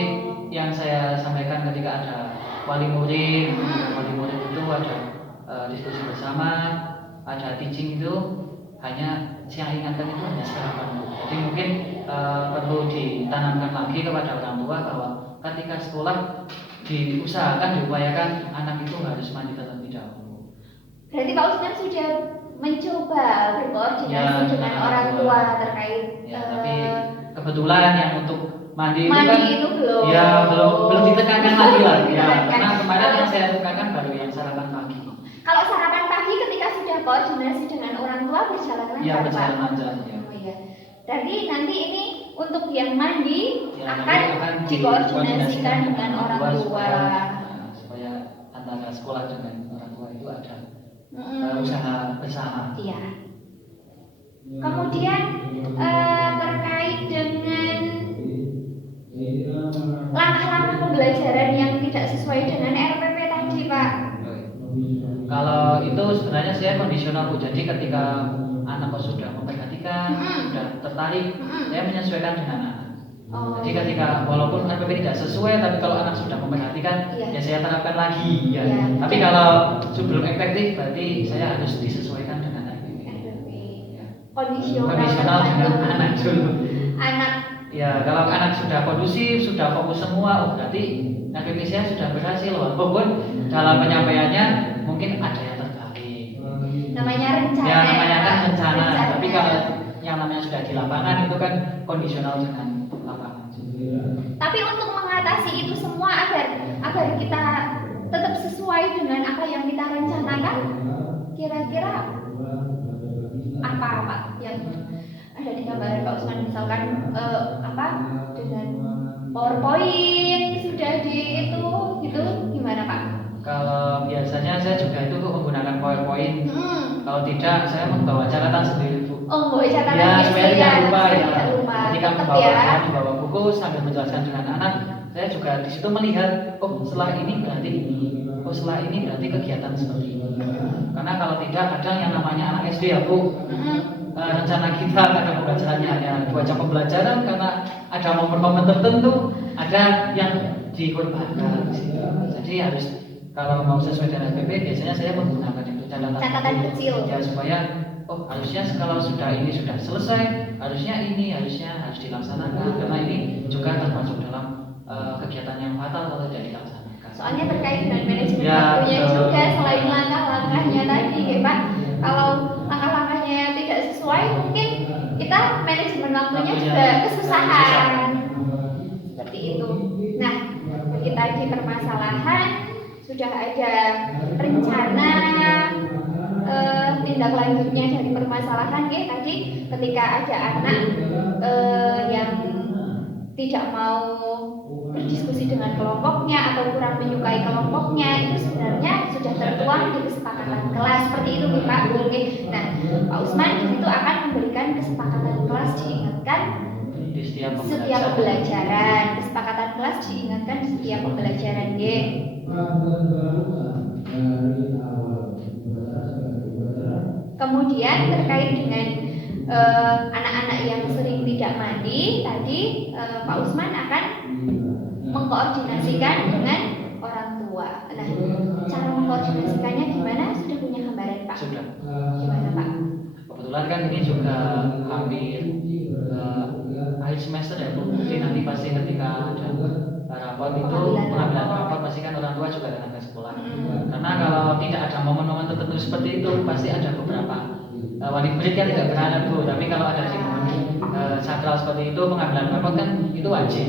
yang saya sampaikan ketika ada wali murid itu ada diskusi bersama, ada teaching itu hanya saya ingatkan itu hanya sarapan. Jadi mungkin perlu ditanamkan lagi kepada orang tua bahwa ketika sekolah diupayakan anak itu harus mandi terlebih dahulu. Berarti Pak Usman sudah mencoba berkoordinasi Ya, dengan dengan orang orang tua tua. terkait Ya, tapi kebetulan yang untuk mandi, mandi itu kan itu belum. ya belum ditekankan lagi lah ya. Ditekankan. Karena kemarin yang saya tekankan baru yang sarapan pagi. Kalau sarapan pagi ketika sudah koordinasi dengan orang tua berjalan lancar, Ya, berjalan Pak. lancar ya. Oh iya. Jadi nanti ini untuk yang mandi Ya, akan nanti dikoordinasikan dengan orang tua. supaya antara sekolah dengan orang tua itu ada Mm-mm. usaha bersama. Iya. Kemudian terkait dengan langkah-langkah pembelajaran yang tidak sesuai dengan RPP tadi, Pak. Kalau itu sebenarnya saya kondisional Bu. Jadi ketika anak sudah memperhatikan, sudah tertarik, saya menyesuaikan dengan anak. Oh. Jadi ketika walaupun RPP tidak sesuai, tapi kalau anak sudah memperhatikan, Iya. ya saya terapkan lagi. Ya. Iya. Tapi kalau sebelum efektif, berarti saya harus disesuaikan dengan RPP. RPP. Ya. Kondisional Kondisional dengan tergantung anak dulu. anak. Ya, kalau anak sudah kondusif, sudah fokus semua, oh berarti RPP saya sudah berhasil. Walaupun dalam penyampaiannya mungkin ada yang tertarik. Namanya rencana. Ya namanya kan Pak. rencana. Tapi kalau yang namanya sudah di lapangan itu kan kondisional dengan lapangan. Tapi untuk mengatasi itu semua agar kita tetap sesuai dengan apa yang kita rencanakan, kira-kira apa Pak yang ada di gambaran Pak Usman, misalkan dengan PowerPoint sudah di itu gitu, gimana Pak? Kalau biasanya saya juga itu menggunakan PowerPoint. Kalau tidak saya membawa catatan sendiri Bu. Oh, boleh catatan Ya gitu supaya tidak lupa supaya ya. tidak lupa. Ketika Tetap membawa ya. di bawah buku sambil menjelaskan dengan anak, saya juga di situ melihat, oh setelah ini berarti ini, oh setelah ini berarti kegiatan seperti ini. Karena kalau tidak kadang yang namanya anak SD ya Bu, rencana kita ada pembelajarannya hanya 2 jam pembelajaran karena ada momen-momen tertentu, ada yang dikorbankan di situ. Jadi harus kalau mau sesuai dengan RPP biasanya saya menggunakan itu Catatan kecil. ya supaya oh harusnya kalau sudah ini sudah selesai harusnya harus dilaksanakan karena ini juga termasuk dalam kegiatan yang fatal kalau tidak dilaksanakan. Soalnya terkait dengan manajemen Ya, waktunya betul. juga, selain langkah-langkahnya tadi ya Pak. Kalau langkah-langkahnya tidak sesuai, mungkin kita manajemen waktunya juga kesusahan. Seperti itu. Nah, bagi tadi permasalahan sudah ada rencana tindak lanjutnya dari permasalahan ya tadi ketika ada anak yang tidak mau berdiskusi dengan kelompoknya atau kurang menyukai kelompoknya, itu sebenarnya sudah tertuang di kesepakatan kelas seperti itu nih Pak. Oke. Nah, Pak Usman di situ akan memberikan kesepakatan kelas diingatkan Di setiap setiap pembelajaran. Kesepakatan kelas diingatkan di setiap pembelajaran ya. Kemudian terkait dengan anak-anak yang sering tidak mandi, tadi Pak Usman akan mengkoordinasikan dengan orang tua. Nah, cara mengkoordinasikannya gimana? Sudah punya gambaran Pak? Sudah. Gimana Pak? Kebetulan kan ini juga hampir akhir semester ya Bu. Jadi nanti pasti ketika ada rapot itu pengambilan rapot pasti kan orang tua juga datang ke sekolah. Karena kalau tidak ada momen-momen tertentu seperti itu pasti ada beberapa wali murid kan tidak berada Bu. Tapi kalau ada di momen sakral seperti itu pengambilan rapot kan itu wajib.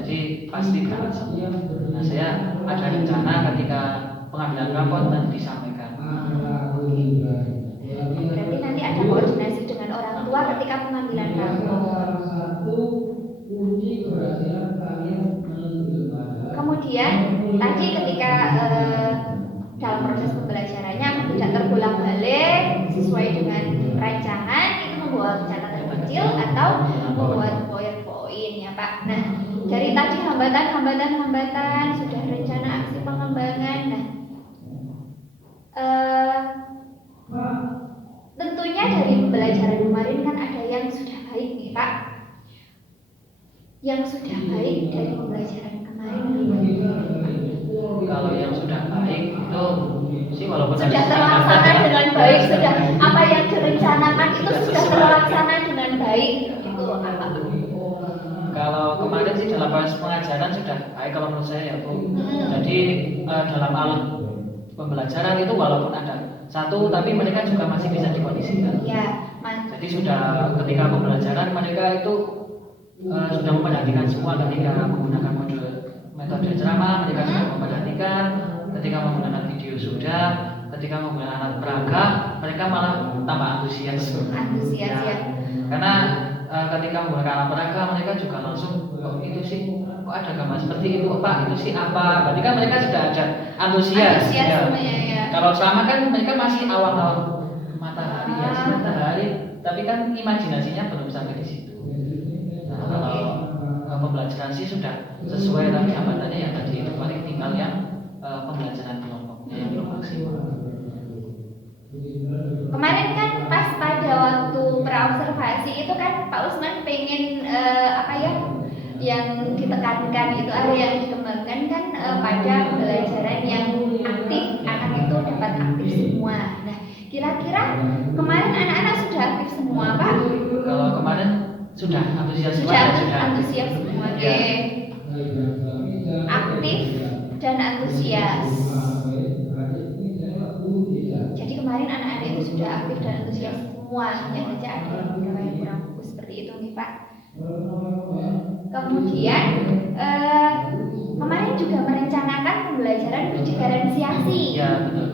Jadi pasti berangkat semua. Nah saya ada rencana ketika pengambilan rapot dan disampaikan. Berarti nanti ada koordinasi dengan orang tua ketika pengambilan rapot. Kemudian tadi ketika dalam proses pembelajarannya tidak terulang balik sesuai dengan rancangan, itu membuat catatan kecil atau membuat poin-poin ya Pak. Nah, dari tadi hambatan sudah rencana aksi pengembangan. Nah, tentunya dari pembelajaran kemarin kan ada yang sudah baik nih Pak. Yang sudah baik dari pembelajaran kemarin Kalau yang sudah baik itu sih walaupun sudah terlaksana dengan baik, sudah apa yang direncanakan itu sudah terlaksana dengan baik, itu apa? Kalau kemarin sih dalam proses pengajaran sudah baik kalau menurut saya ya Bu. Jadi dalam hal pembelajaran itu walaupun ada satu, tapi mereka juga masih bisa dikondisikan. Ya, Jadi sudah ketika pembelajaran mereka itu sudah memperhatikan semua ketika menggunakan metode ceramah, mereka sudah memperhatikan, ketika menggunakan video sudah, ketika menggunakan alat peraga, mereka malah tambah antusias. Antusias ya. Karena ketika menggunakan alat peraga mereka juga langsung, oh itu sih, kok ada gambar seperti itu, Pak, itu sih apa? Berarti kan mereka sudah ada antusias. Antusiasmenya ya. Kalau selama kan mereka masih awal-awal matahari, ya si matahari, tapi kan imajinasinya belum sampai di situ. Nah, kalau pembelajaran sih sudah sesuai, tapi hambatannya yang tadi itu paling tinggal yang pembelajaran kelompoknya yang belum maksimal. Kemarin kan pas pada waktu praobservasi itu kan Pak Usman pengen apa ya, yang ditekankan itu ada yang dikembangkan kan pada pembelajaran yang aktif, anak itu dapat aktif semua. Nah, kira-kira kemarin anak-anak sudah aktif semua, Pak? Kalau kemarin sudah antusias semua, Sudah antusias semua, oke. Ya. Aktif dan antusias. Jadi kemarin anak-anak itu sudah aktif dan antusias semua, hanya saja ada yang beberapa yang kurang fokus seperti itu nih, Pak. Kemudian kemarin juga merencanakan pembelajaran berdiferensiasi. Ya, betul.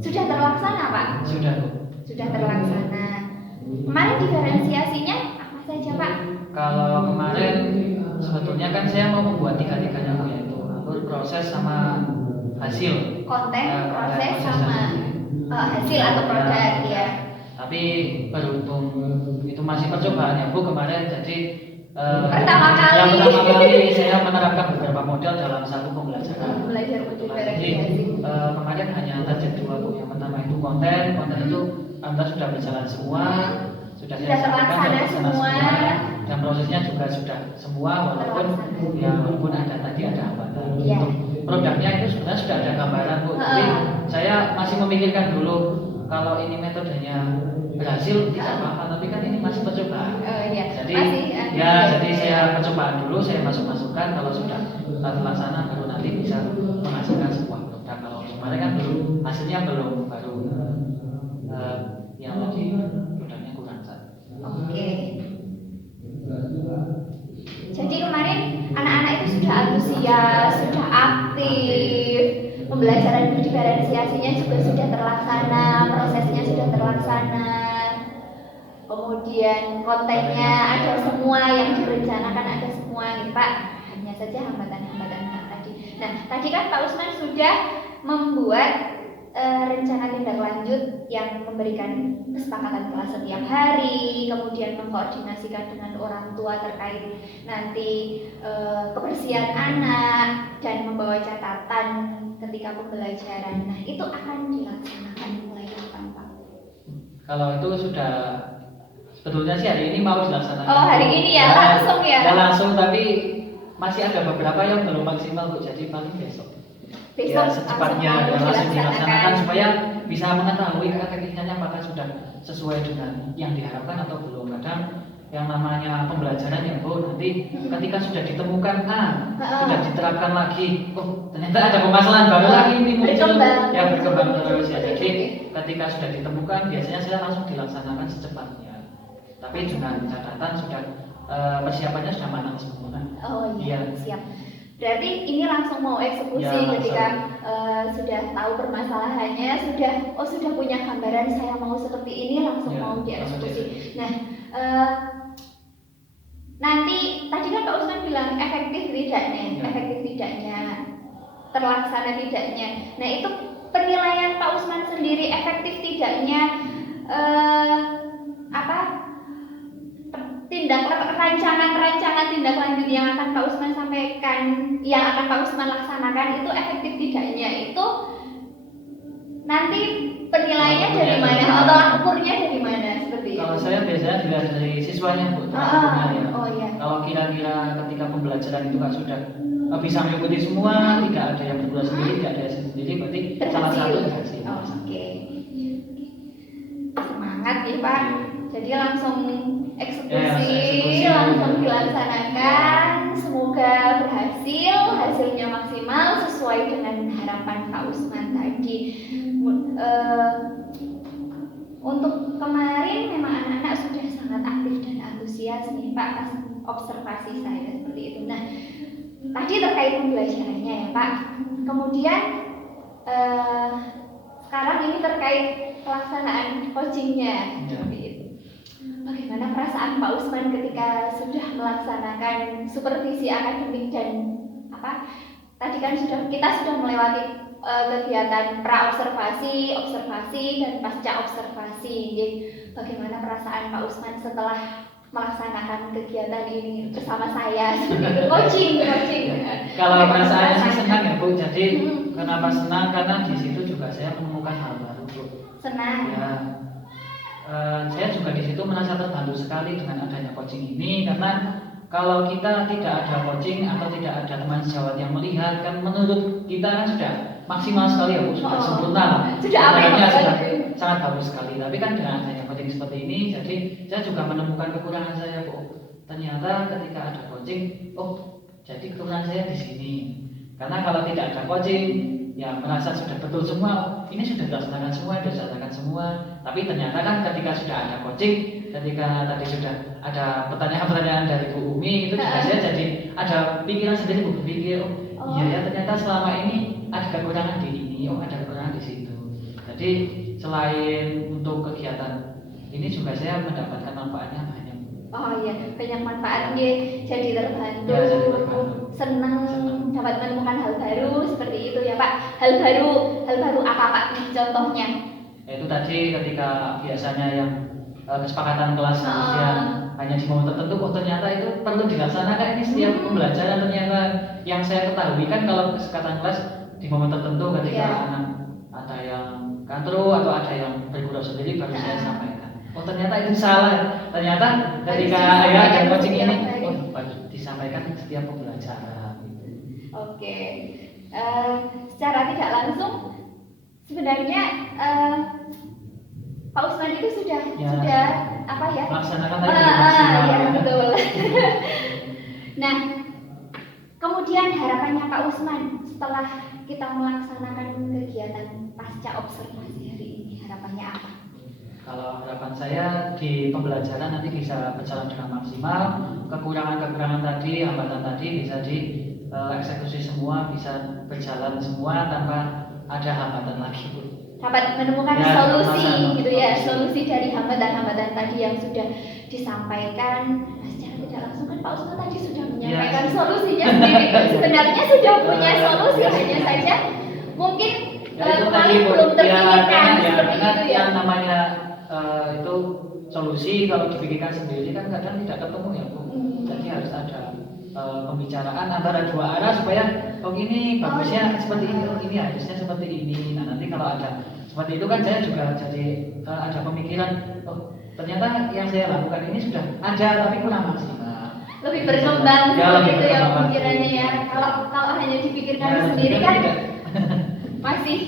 Sudah terlaksana, Pak? Sudah, Bu. Sudah terlaksana. Kemarin diferensiasinya apa saja, Pak? Kalau kemarin sebetulnya kan saya mau membuat tiga-tiganya, Bu, yaitu alur, proses, sama hasil. Konten, Ya, proses, proses sama hasil atau produk ya. Tapi beruntung itu masih percobaan ya, Bu, kemarin. Jadi Pertama kali. yang pertama kali saya menerapkan beberapa model dalam satu pembelajaran. Belajar Jadi berdiferensiasi. kemarin hanya target dua, Bu. Yang pertama itu konten itu alhamdulillah sudah berjalan semua, sudah saya sampaikan, terlaksana sudah semua. dan prosesnya juga sudah semua, walaupun ya walaupun ada tadi ada hambatan. Iya. Untuk produknya itu sebenarnya sudah ada gambaran, Bu. Tapi saya masih memikirkan dulu kalau ini metodenya berhasil tidak apa-apa, tapi kan ini masih percobaan. Iya. Jadi Masih, jadi saya percobaan dulu, saya masukkan, kalau sudah terlaksana baru nanti bisa menghasilkan sebuah produk. Kalau kemarin kan belum, hasilnya belum, baru yang tadi produknya kurang satu. Oke. Jadi kemarin anak-anak itu sudah antusias, sudah aktif, pembelajaran diferensiasinya juga sudah terlaksana, prosesnya sudah terlaksana, kemudian kontennya ada semua, yang direncanakan ada semua nih, Pak. Hanya saja hambatan-hambatan yang tadi. Nah, tadi kan Pak Usman sudah membuat rencana tindak lanjut yang memberikan kesepakatan kelas setiap hari, kemudian mengkoordinasikan dengan orang tua terkait nanti kebersihan anak dan membawa catatan ketika pembelajaran. Nah, itu akan dilaksanakan mulai kapan, Pak? Kalau itu sudah sebetulnya sih hari ini mau dilaksanakan. Oh, hari ini ya, langsung ya? Ya langsung, tapi masih ada beberapa yang belum maksimal, Bu. Jadi paling besok. Ya secepatnya ya langsung dilaksanakan supaya bisa mengetahui tekniknya apakah sudah sesuai dengan yang diharapkan atau belum. Kadang yang namanya pembelajaran ya, Bu, nanti ketika sudah ditemukan sudah diterapkan lagi, oh ternyata ada permasalahan baru lagi ini muncul, ya berkembang terus ya. Jadi ketika sudah ditemukan biasanya saya langsung dilaksanakan secepatnya, tapi dengan catatan sudah persiapannya sudah matang semua. Oh iya, Ya. siap. Berarti ini langsung mau eksekusi Ya, ketika sudah tahu permasalahannya, sudah punya gambaran saya mau seperti ini, langsung Ya, mau langsung dieksekusi. dieksekusi. Nah, nanti tadi kan Pak Usman bilang efektif tidaknya, terlaksana tidaknya. Nah, itu penilaian Pak Usman sendiri efektif tidaknya rancangan tindak lanjut yang akan Pak Usman sampaikan, yang akan Pak Usman laksanakan itu efektif tidaknya, itu nanti penilaiannya dari mana atau ukurnya dari mana, seperti itu? Kalau saya biasanya dilihat dari siswanya, Bu. Oh iya. Kalau kira-kira ketika pembelajaran itu kan sudah bisa mengikuti semua, tidak ada yang berdua sendiri, tidak ada yang sendiri, berarti salah satu berhasil. Oke. Semangat ya, Pak. Jadi langsung eksekusi, langsung dilaksanakan. Semoga berhasil, hasilnya maksimal sesuai dengan harapan Pak Usman tadi. Untuk kemarin memang anak-anak sudah sangat aktif dan antusias nih Pak pas observasi saya seperti itu. Nah, tadi terkait pembelajarannya ya Pak. Kemudian sekarang ini terkait pelaksanaan coachingnya seperti itu. Bagaimana perasaan Pak Usman ketika sudah melaksanakan supervisi akademik dan tadi kan kita sudah melewati kegiatan pra-observasi, observasi, dan pasca observasi. Jadi, bagaimana perasaan Pak Usman setelah melaksanakan kegiatan ini bersama saya seperti itu, coaching. Kalau perasaannya sih senang ya Bu. Jadi kenapa senang? Karena di situ juga saya menemukan hal baru Bu. Senang. Ya, saya juga di situ merasa terbantu sekali dengan adanya coaching ini, karena kalau kita tidak ada coaching atau tidak ada teman sejawat yang melihat, kan menurut kita kan sudah maksimal sekali ya Bu, sudah sempurna lah. Sebenarnya sudah sangat bagus sekali. Tapi kan dengan adanya coaching seperti ini, jadi saya juga menemukan kekurangan saya Bu. Ternyata ketika ada coaching, jadi kekurangan saya di sini. Karena kalau tidak ada coaching, ya merasa sudah betul semua, ini sudah dilaksanakan semua. Tapi ternyata kan ketika sudah ada coaching, ketika tadi sudah ada pertanyaan-pertanyaan dari Bu Umi, itu juga saya jadi ada pikiran sendiri Bu, berpikir iya ya ternyata selama ini ada kekurangan di ini, ada kekurangan di situ. Jadi selain untuk kegiatan ini juga saya mendapatkan manfaatnya banyak. Oh iya, banyak manfaatnya, jadi terbantu, Ya, jadi terbantu. senang dapat menemukan hal baru seperti itu ya Pak. Hal baru apa Pak? Contohnya? Itu tadi ketika biasanya yang kesepakatan kelas harusnya hanya di momen tertentu, ternyata itu perlu dilaksanakan ini setiap pembelajaran. Ternyata yang saya ketahui kan kalau kesepakatan kelas di momen tertentu ketika anak ada yang katro atau ada yang bergurau sendiri baru saya sampaikan. Ternyata itu salah. Ternyata ketika ada coaching ini baru disampaikan setiap pembelajaran. Oke. Secara tidak langsung sebenarnya Pak Usman itu sudah melaksanakan tadi maksimal. Ya, betul. Nah, kemudian harapannya Pak Usman setelah kita melaksanakan kegiatan pasca observasi hari ini, harapannya apa? Kalau harapan saya di pembelajaran nanti bisa berjalan dengan maksimal, kekurangan-kekurangan tadi, hambatan tadi bisa dieksekusi semua, bisa berjalan semua tanpa ada hambatan lagi Bu. Dapat menemukan solusi gitu ya, solusi dari hambatan-hambatan tadi yang sudah disampaikan. Nah, secara tidak langsung kan Pak Usman tadi sudah menyampaikan solusinya sendiri. Sebenarnya sudah punya solusi, hanya saja mungkin belum terpikirkan seperti itu ya. Yang namanya itu solusi kalau dipikirkan sendiri kan kadang tidak ketemu ya Bu. Jadi harus ada pembicaraan antara dua arah supaya ini bagusnya seperti ini harusnya seperti ini. Nah nanti kalau ada seperti itu kan saya juga jadi ada pemikiran ternyata yang saya lakukan ini sudah ada tapi kurang maksimal. Lebih berkembang seperti itu ya pemikirannya ya. Kalau hanya dipikirkan sendiri kan masih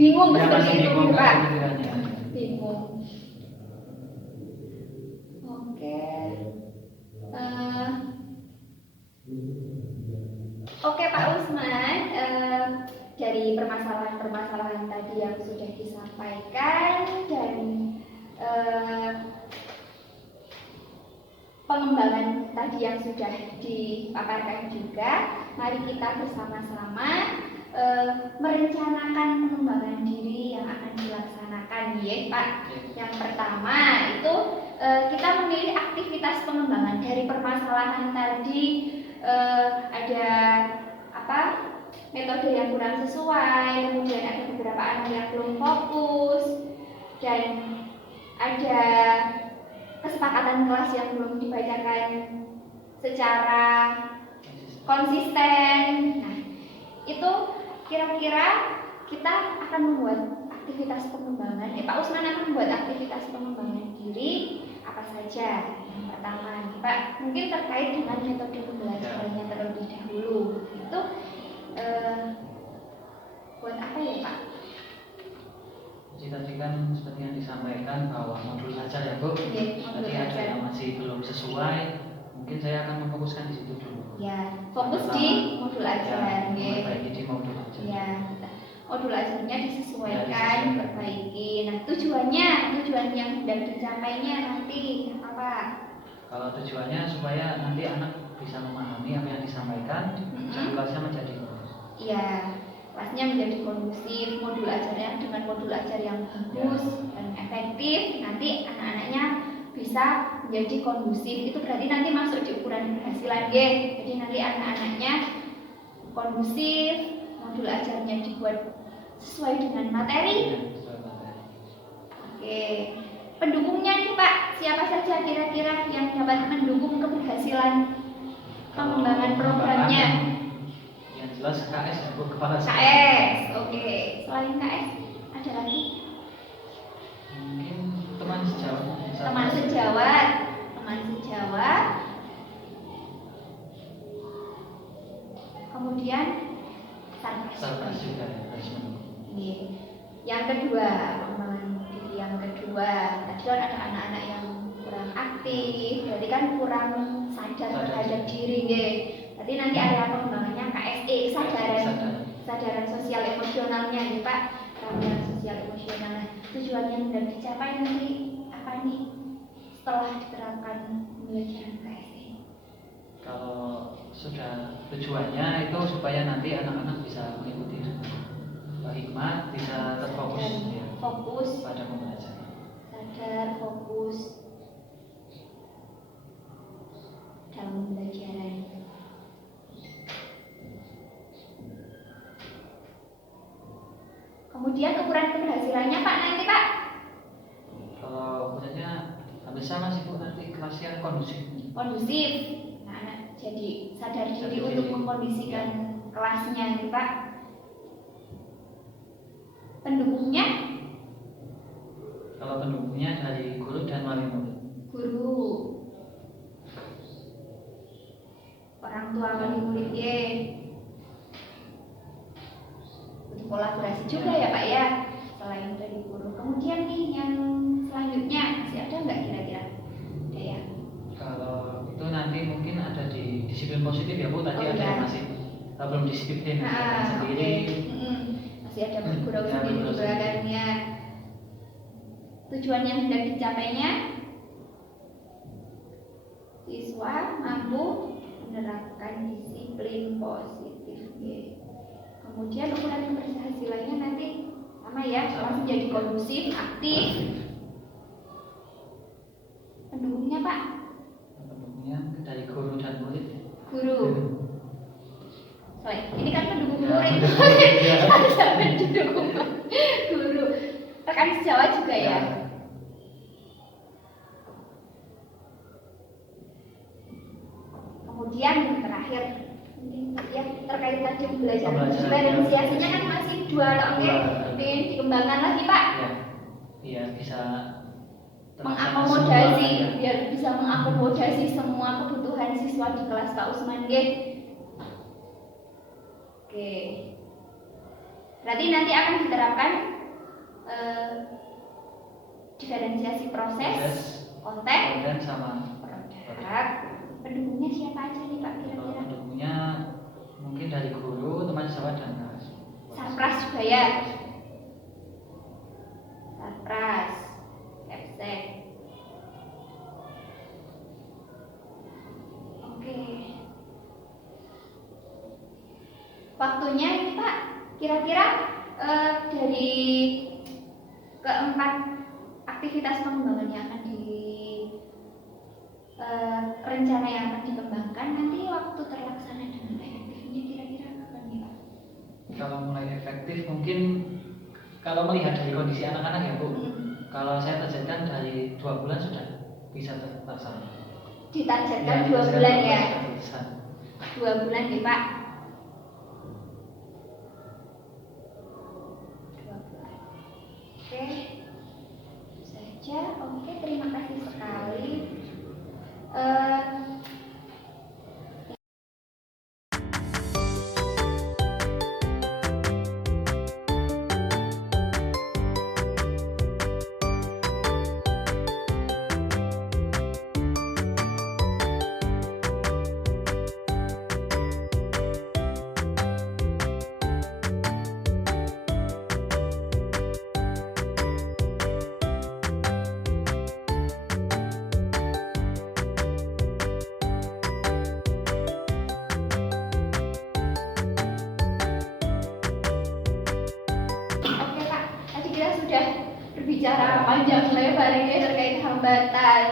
bingung seperti itu Pak. Bingung. Oke Pak Usman, dari permasalahan-permasalahan tadi yang sudah disampaikan dan pengembangan tadi yang sudah dipaparkan juga, mari kita bersama-sama merencanakan pengembangan diri yang akan dilaksanakan ya Pak. Yang pertama itu kita memilih aktivitas pengembangan dari permasalahan tadi. Ada metode yang kurang sesuai, kemudian ada beberapa anak yang belum fokus, dan ada kesepakatan kelas yang belum dibacakan secara konsisten. Nah, itu kira-kira kita akan membuat aktivitas pengembangan. Pak Usman akan membuat aktivitas pengembangan diri apa saja? Yang pertama nih Pak, mungkin terkait dengan metode pembelajarannya terlebih dahulu. Itu buat apa ya Pak? Jadi tadi kan seperti yang disampaikan bahwa modul ajar ya Bu. Tadi ada yang masih belum sesuai, mungkin saya akan memfokuskan di situ dulu. Ya, fokus di modul ajar. Memperbaiki di modul ajar. Ya. modul ajarnya disesuaikan, Ya, disesuaikan. perbaiki. Nah, tujuan yang hendak dicapainya nanti apa? Kalau tujuannya supaya nanti anak bisa memahami apa yang disampaikan dan kelasnya menjadi bagus. Iya, kelasnya menjadi kondusif, modul ajarnya dengan modul ajar yang bagus dan efektif, nanti anak-anaknya bisa menjadi kondusif. Itu berarti nanti masuk di ukuran keberhasilan ya. Jadi nanti anak-anaknya kondusif, modul ajarnya dibuat sesuai dengan materi. Ya, sesuai materi. Oke, pendukungnya nih Pak, siapa saja kira-kira yang dapat mendukung keberhasilan pengembangan programnya? Yang jelas KS, Bu Kepala Sekolah. KS, oke. Selain KS, ada lagi? Mungkin teman sejawat. Teman sejawat, kemudian Sarkas juga ya, harus mendukung. Iya. Yang kedua, pengembangan diri yang kedua, tadi kan ada anak-anak yang kurang aktif, berarti kan kurang sadar terhadap diri, nggih. Berarti nanti ada pengembangannya KSE, kesadaran sosial emosionalnya, nih Pak, keterampilan sosial emosional. Tujuan yang hendak dicapai nanti apa nih setelah diterapkan pembelajaran KSE? Kalau sudah tujuannya itu supaya nanti anak-anak bisa mengikuti hikmah, bisa terfokus ya, Fokus, pada pembelajaran. sadar, fokus dalam pembelajaran. Kemudian ukuran keberhasilannya Pak nanti Pak? Kalau ukurannya hampir sama sih Bu, nanti kelasnya kondusif. Kondusif. Nah, anak jadi sadar diri Sadar untuk diri. mengkondisikan kelasnya nih Pak. Pendukungnya Kalau pendukungnya dari guru dan wali murid. guru, orang tua wali murid ya. Untuk kolaborasi juga ya Pak ya, selain dari guru. Kemudian nih yang selanjutnya masih ada nggak kira-kira? Ada ya. Kalau itu nanti mungkin ada di disiplin positif ya Bu, tadi Oh, ada iya. yang masih belum disiplin sendiri. Masih ada guru Ya, sendiri guru di belakangnya. Tujuan yang hendak dicapainya, siswa mampu menerapkan disiplin positif. Ya. Kemudian ukuran keberhasilannya nanti sama ya, langsung jadi kondusif, aktif. Pendukungnya Pak? Pendukungnya dari guru dan murid. Guru. Sorry, ini kan pendukung Ya, murid. ya. Ada pendukung guru. Rekan sejawat juga ya. Kemudian yang terakhir ya terkait tadi pembelajaran diferensiasinya kan masih dua loh, oke? Ingin dikembangkan lagi Pak, Ya, biar bisa mengakomodasi, semua, ya. biar bisa mengakomodasi semua kebutuhan siswa di kelas Kak Usman G. Oke, berarti nanti akan diterapkan diferensiasi proses, konten, konten sama produk. Pendukungnya siapa aja nih Pak kalau kira-kira? pendukungnya mungkin dari guru, teman sejawat dan kelas. Sarpras juga ya. Sarpras, Epsek. Oke. Waktunya ini Pak, kira-kira dari keempat aktivitas pengembangan yang akan rencana yang akan dikembangkan nanti waktu terlaksana dengan efektifnya kira-kira kapan nih Pak? Kalau mulai efektif mungkin kalau melihat dari kondisi anak-anak ya Bu, kalau saya targetkan dari 2 bulan sudah bisa terlaksana. Ditargetkan 2 ditargetkan bulan 2 ya. sudah bisa. 2 bulan nih Pak. 2 bulan. Oke. Itu saja. Oke, terima kasih sekali. panjang lebar ini terkait hambatan,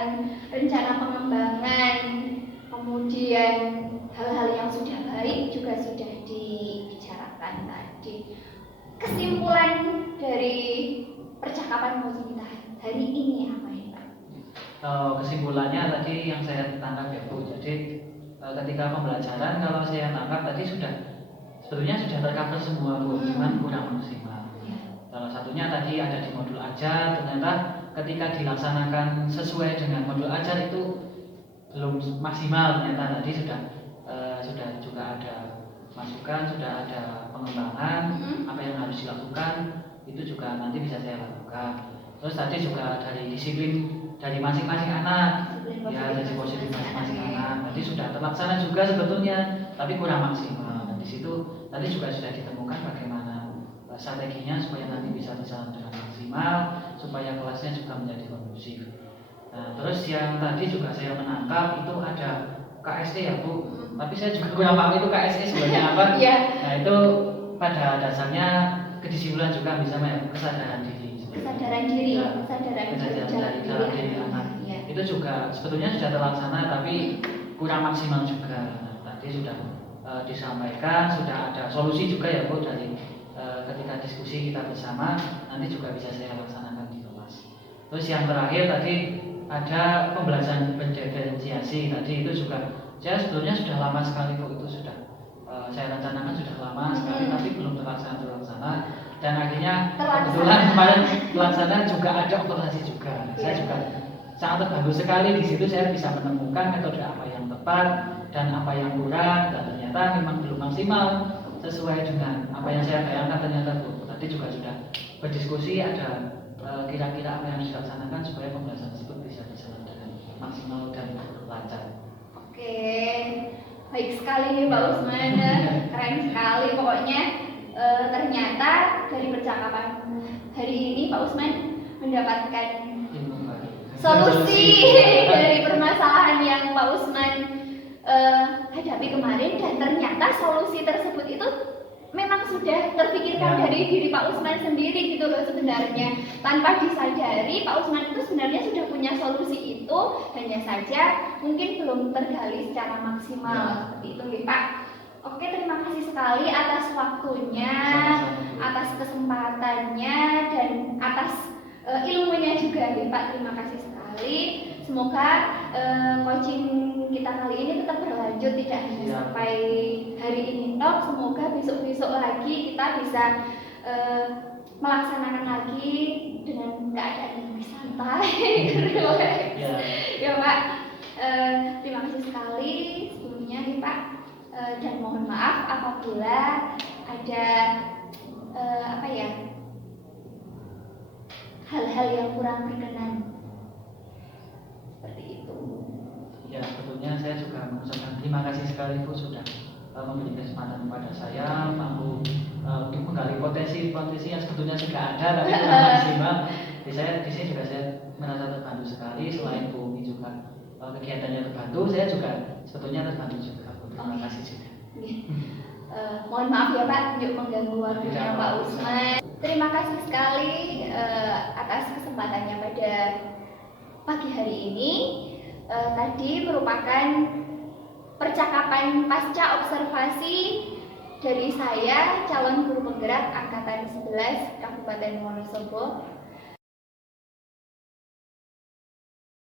rencana pengembangan, kemudian hal-hal yang sudah baik juga sudah dibicarakan tadi. Kesimpulan dari percakapan kita hari ini apa ya Pak? Kesimpulannya tadi yang saya tangkap ya Bu, jadi ketika pembelajaran kalau saya tangkap tadi sebetulnya sudah tercover semua Bu, cuman kurang maksimal. Salah satunya tadi ada di modul ajar, ternyata ketika dilaksanakan sesuai dengan modul ajar itu belum maksimal, ternyata tadi sudah juga ada masukan, sudah ada pengembangan apa yang harus dilakukan, itu juga nanti bisa saya lakukan. Terus tadi juga dari disiplin dari masing-masing anak, ya dari positif masing-masing anak, tadi sudah terlaksana juga sebetulnya, tapi kurang maksimal. Dan di situ tadi juga sudah ditemukan bagaimana strateginya supaya nanti bisa berjalan dengan maksimal, supaya kelasnya juga menjadi kondusif. Nah, terus yang tadi juga saya menangkap itu ada KSE ya Bu, tapi saya juga kurang paham itu KSE sebenarnya apa. Nah itu pada dasarnya kedisiplinan juga bisa kesadaran diri. Kesadaran diri, Ya, kesadaran dalam diri anak. Itu juga sebetulnya sudah terlaksana tapi kurang maksimal juga. Nah, tadi sudah disampaikan, sudah ada solusi juga ya Bu dari ketika diskusi kita bersama, nanti juga bisa saya laksanakan di kelas. Terus yang terakhir tadi ada pembelajaran pendiferensiasi, tadi itu juga saya sebetulnya sudah lama sekali kok, itu sudah saya rencanakan sudah lama sekali tapi belum terlaksana, dan akhirnya kebetulan kemarin pelaksanaan juga ada operasi juga. Saya juga sangat terbantu sekali di situ, saya bisa menemukan metode apa yang tepat dan apa yang kurang, dan ternyata memang belum maksimal sesuai dengan apa yang saya bayangkan. Ternyata Bu, tadi juga sudah berdiskusi, ada kira-kira apa yang harus dilaksanakan supaya pembelajaran tersebut bisa berjalan dengan maksimal dan lancar. Oke, baik sekali nih Pak Usman, keren sekali pokoknya. Ternyata dari percakapan hari ini Pak Usman mendapatkan solusi dari permasalahan yang Pak Usman hadapi kemarin, dan ternyata solusi tersebut itu memang sudah terpikirkan dari diri Pak Usman sendiri gitu loh sebenarnya. Tanpa disadari Pak Usman itu sebenarnya sudah punya solusi itu, hanya saja mungkin belum tergali secara maksimal seperti itu ya Pak. Oke, terima kasih sekali atas waktunya, atas kesempatannya, dan atas ilmunya juga ya Pak. Terima kasih sekali. Semoga coaching kita kali ini tetap berlanjut, tidak hanya sampai hari ini tok. Semoga besok-besok lagi kita bisa melaksanakan lagi dengan keadaan yang lebih santai. Ya Pak, terima kasih sekali sebelumnya nih Pak, dan mohon maaf apabila ada hal-hal yang kurang berkenan. Seperti itu. Ya, sebetulnya saya juga mengucapkan terima kasih sekali Bu sudah memberi kesempatan kepada saya mampu untuk menggali potensi yang sebetulnya sudah ada tapi kurang maksimal. Di sini juga saya merasa terbantu sekali. Selain Bu Umi juga kegiatannya terbantu, saya juga sebetulnya terbantu juga. Terima kasih juga. Mohon maaf ya Pak untuk mengganggu waktunya Pak Usman. Terima kasih sekali atas kesempatannya pada pagi hari ini. Tadi merupakan percakapan pasca observasi dari saya, calon guru penggerak angkatan 11 Kabupaten Wonosobo.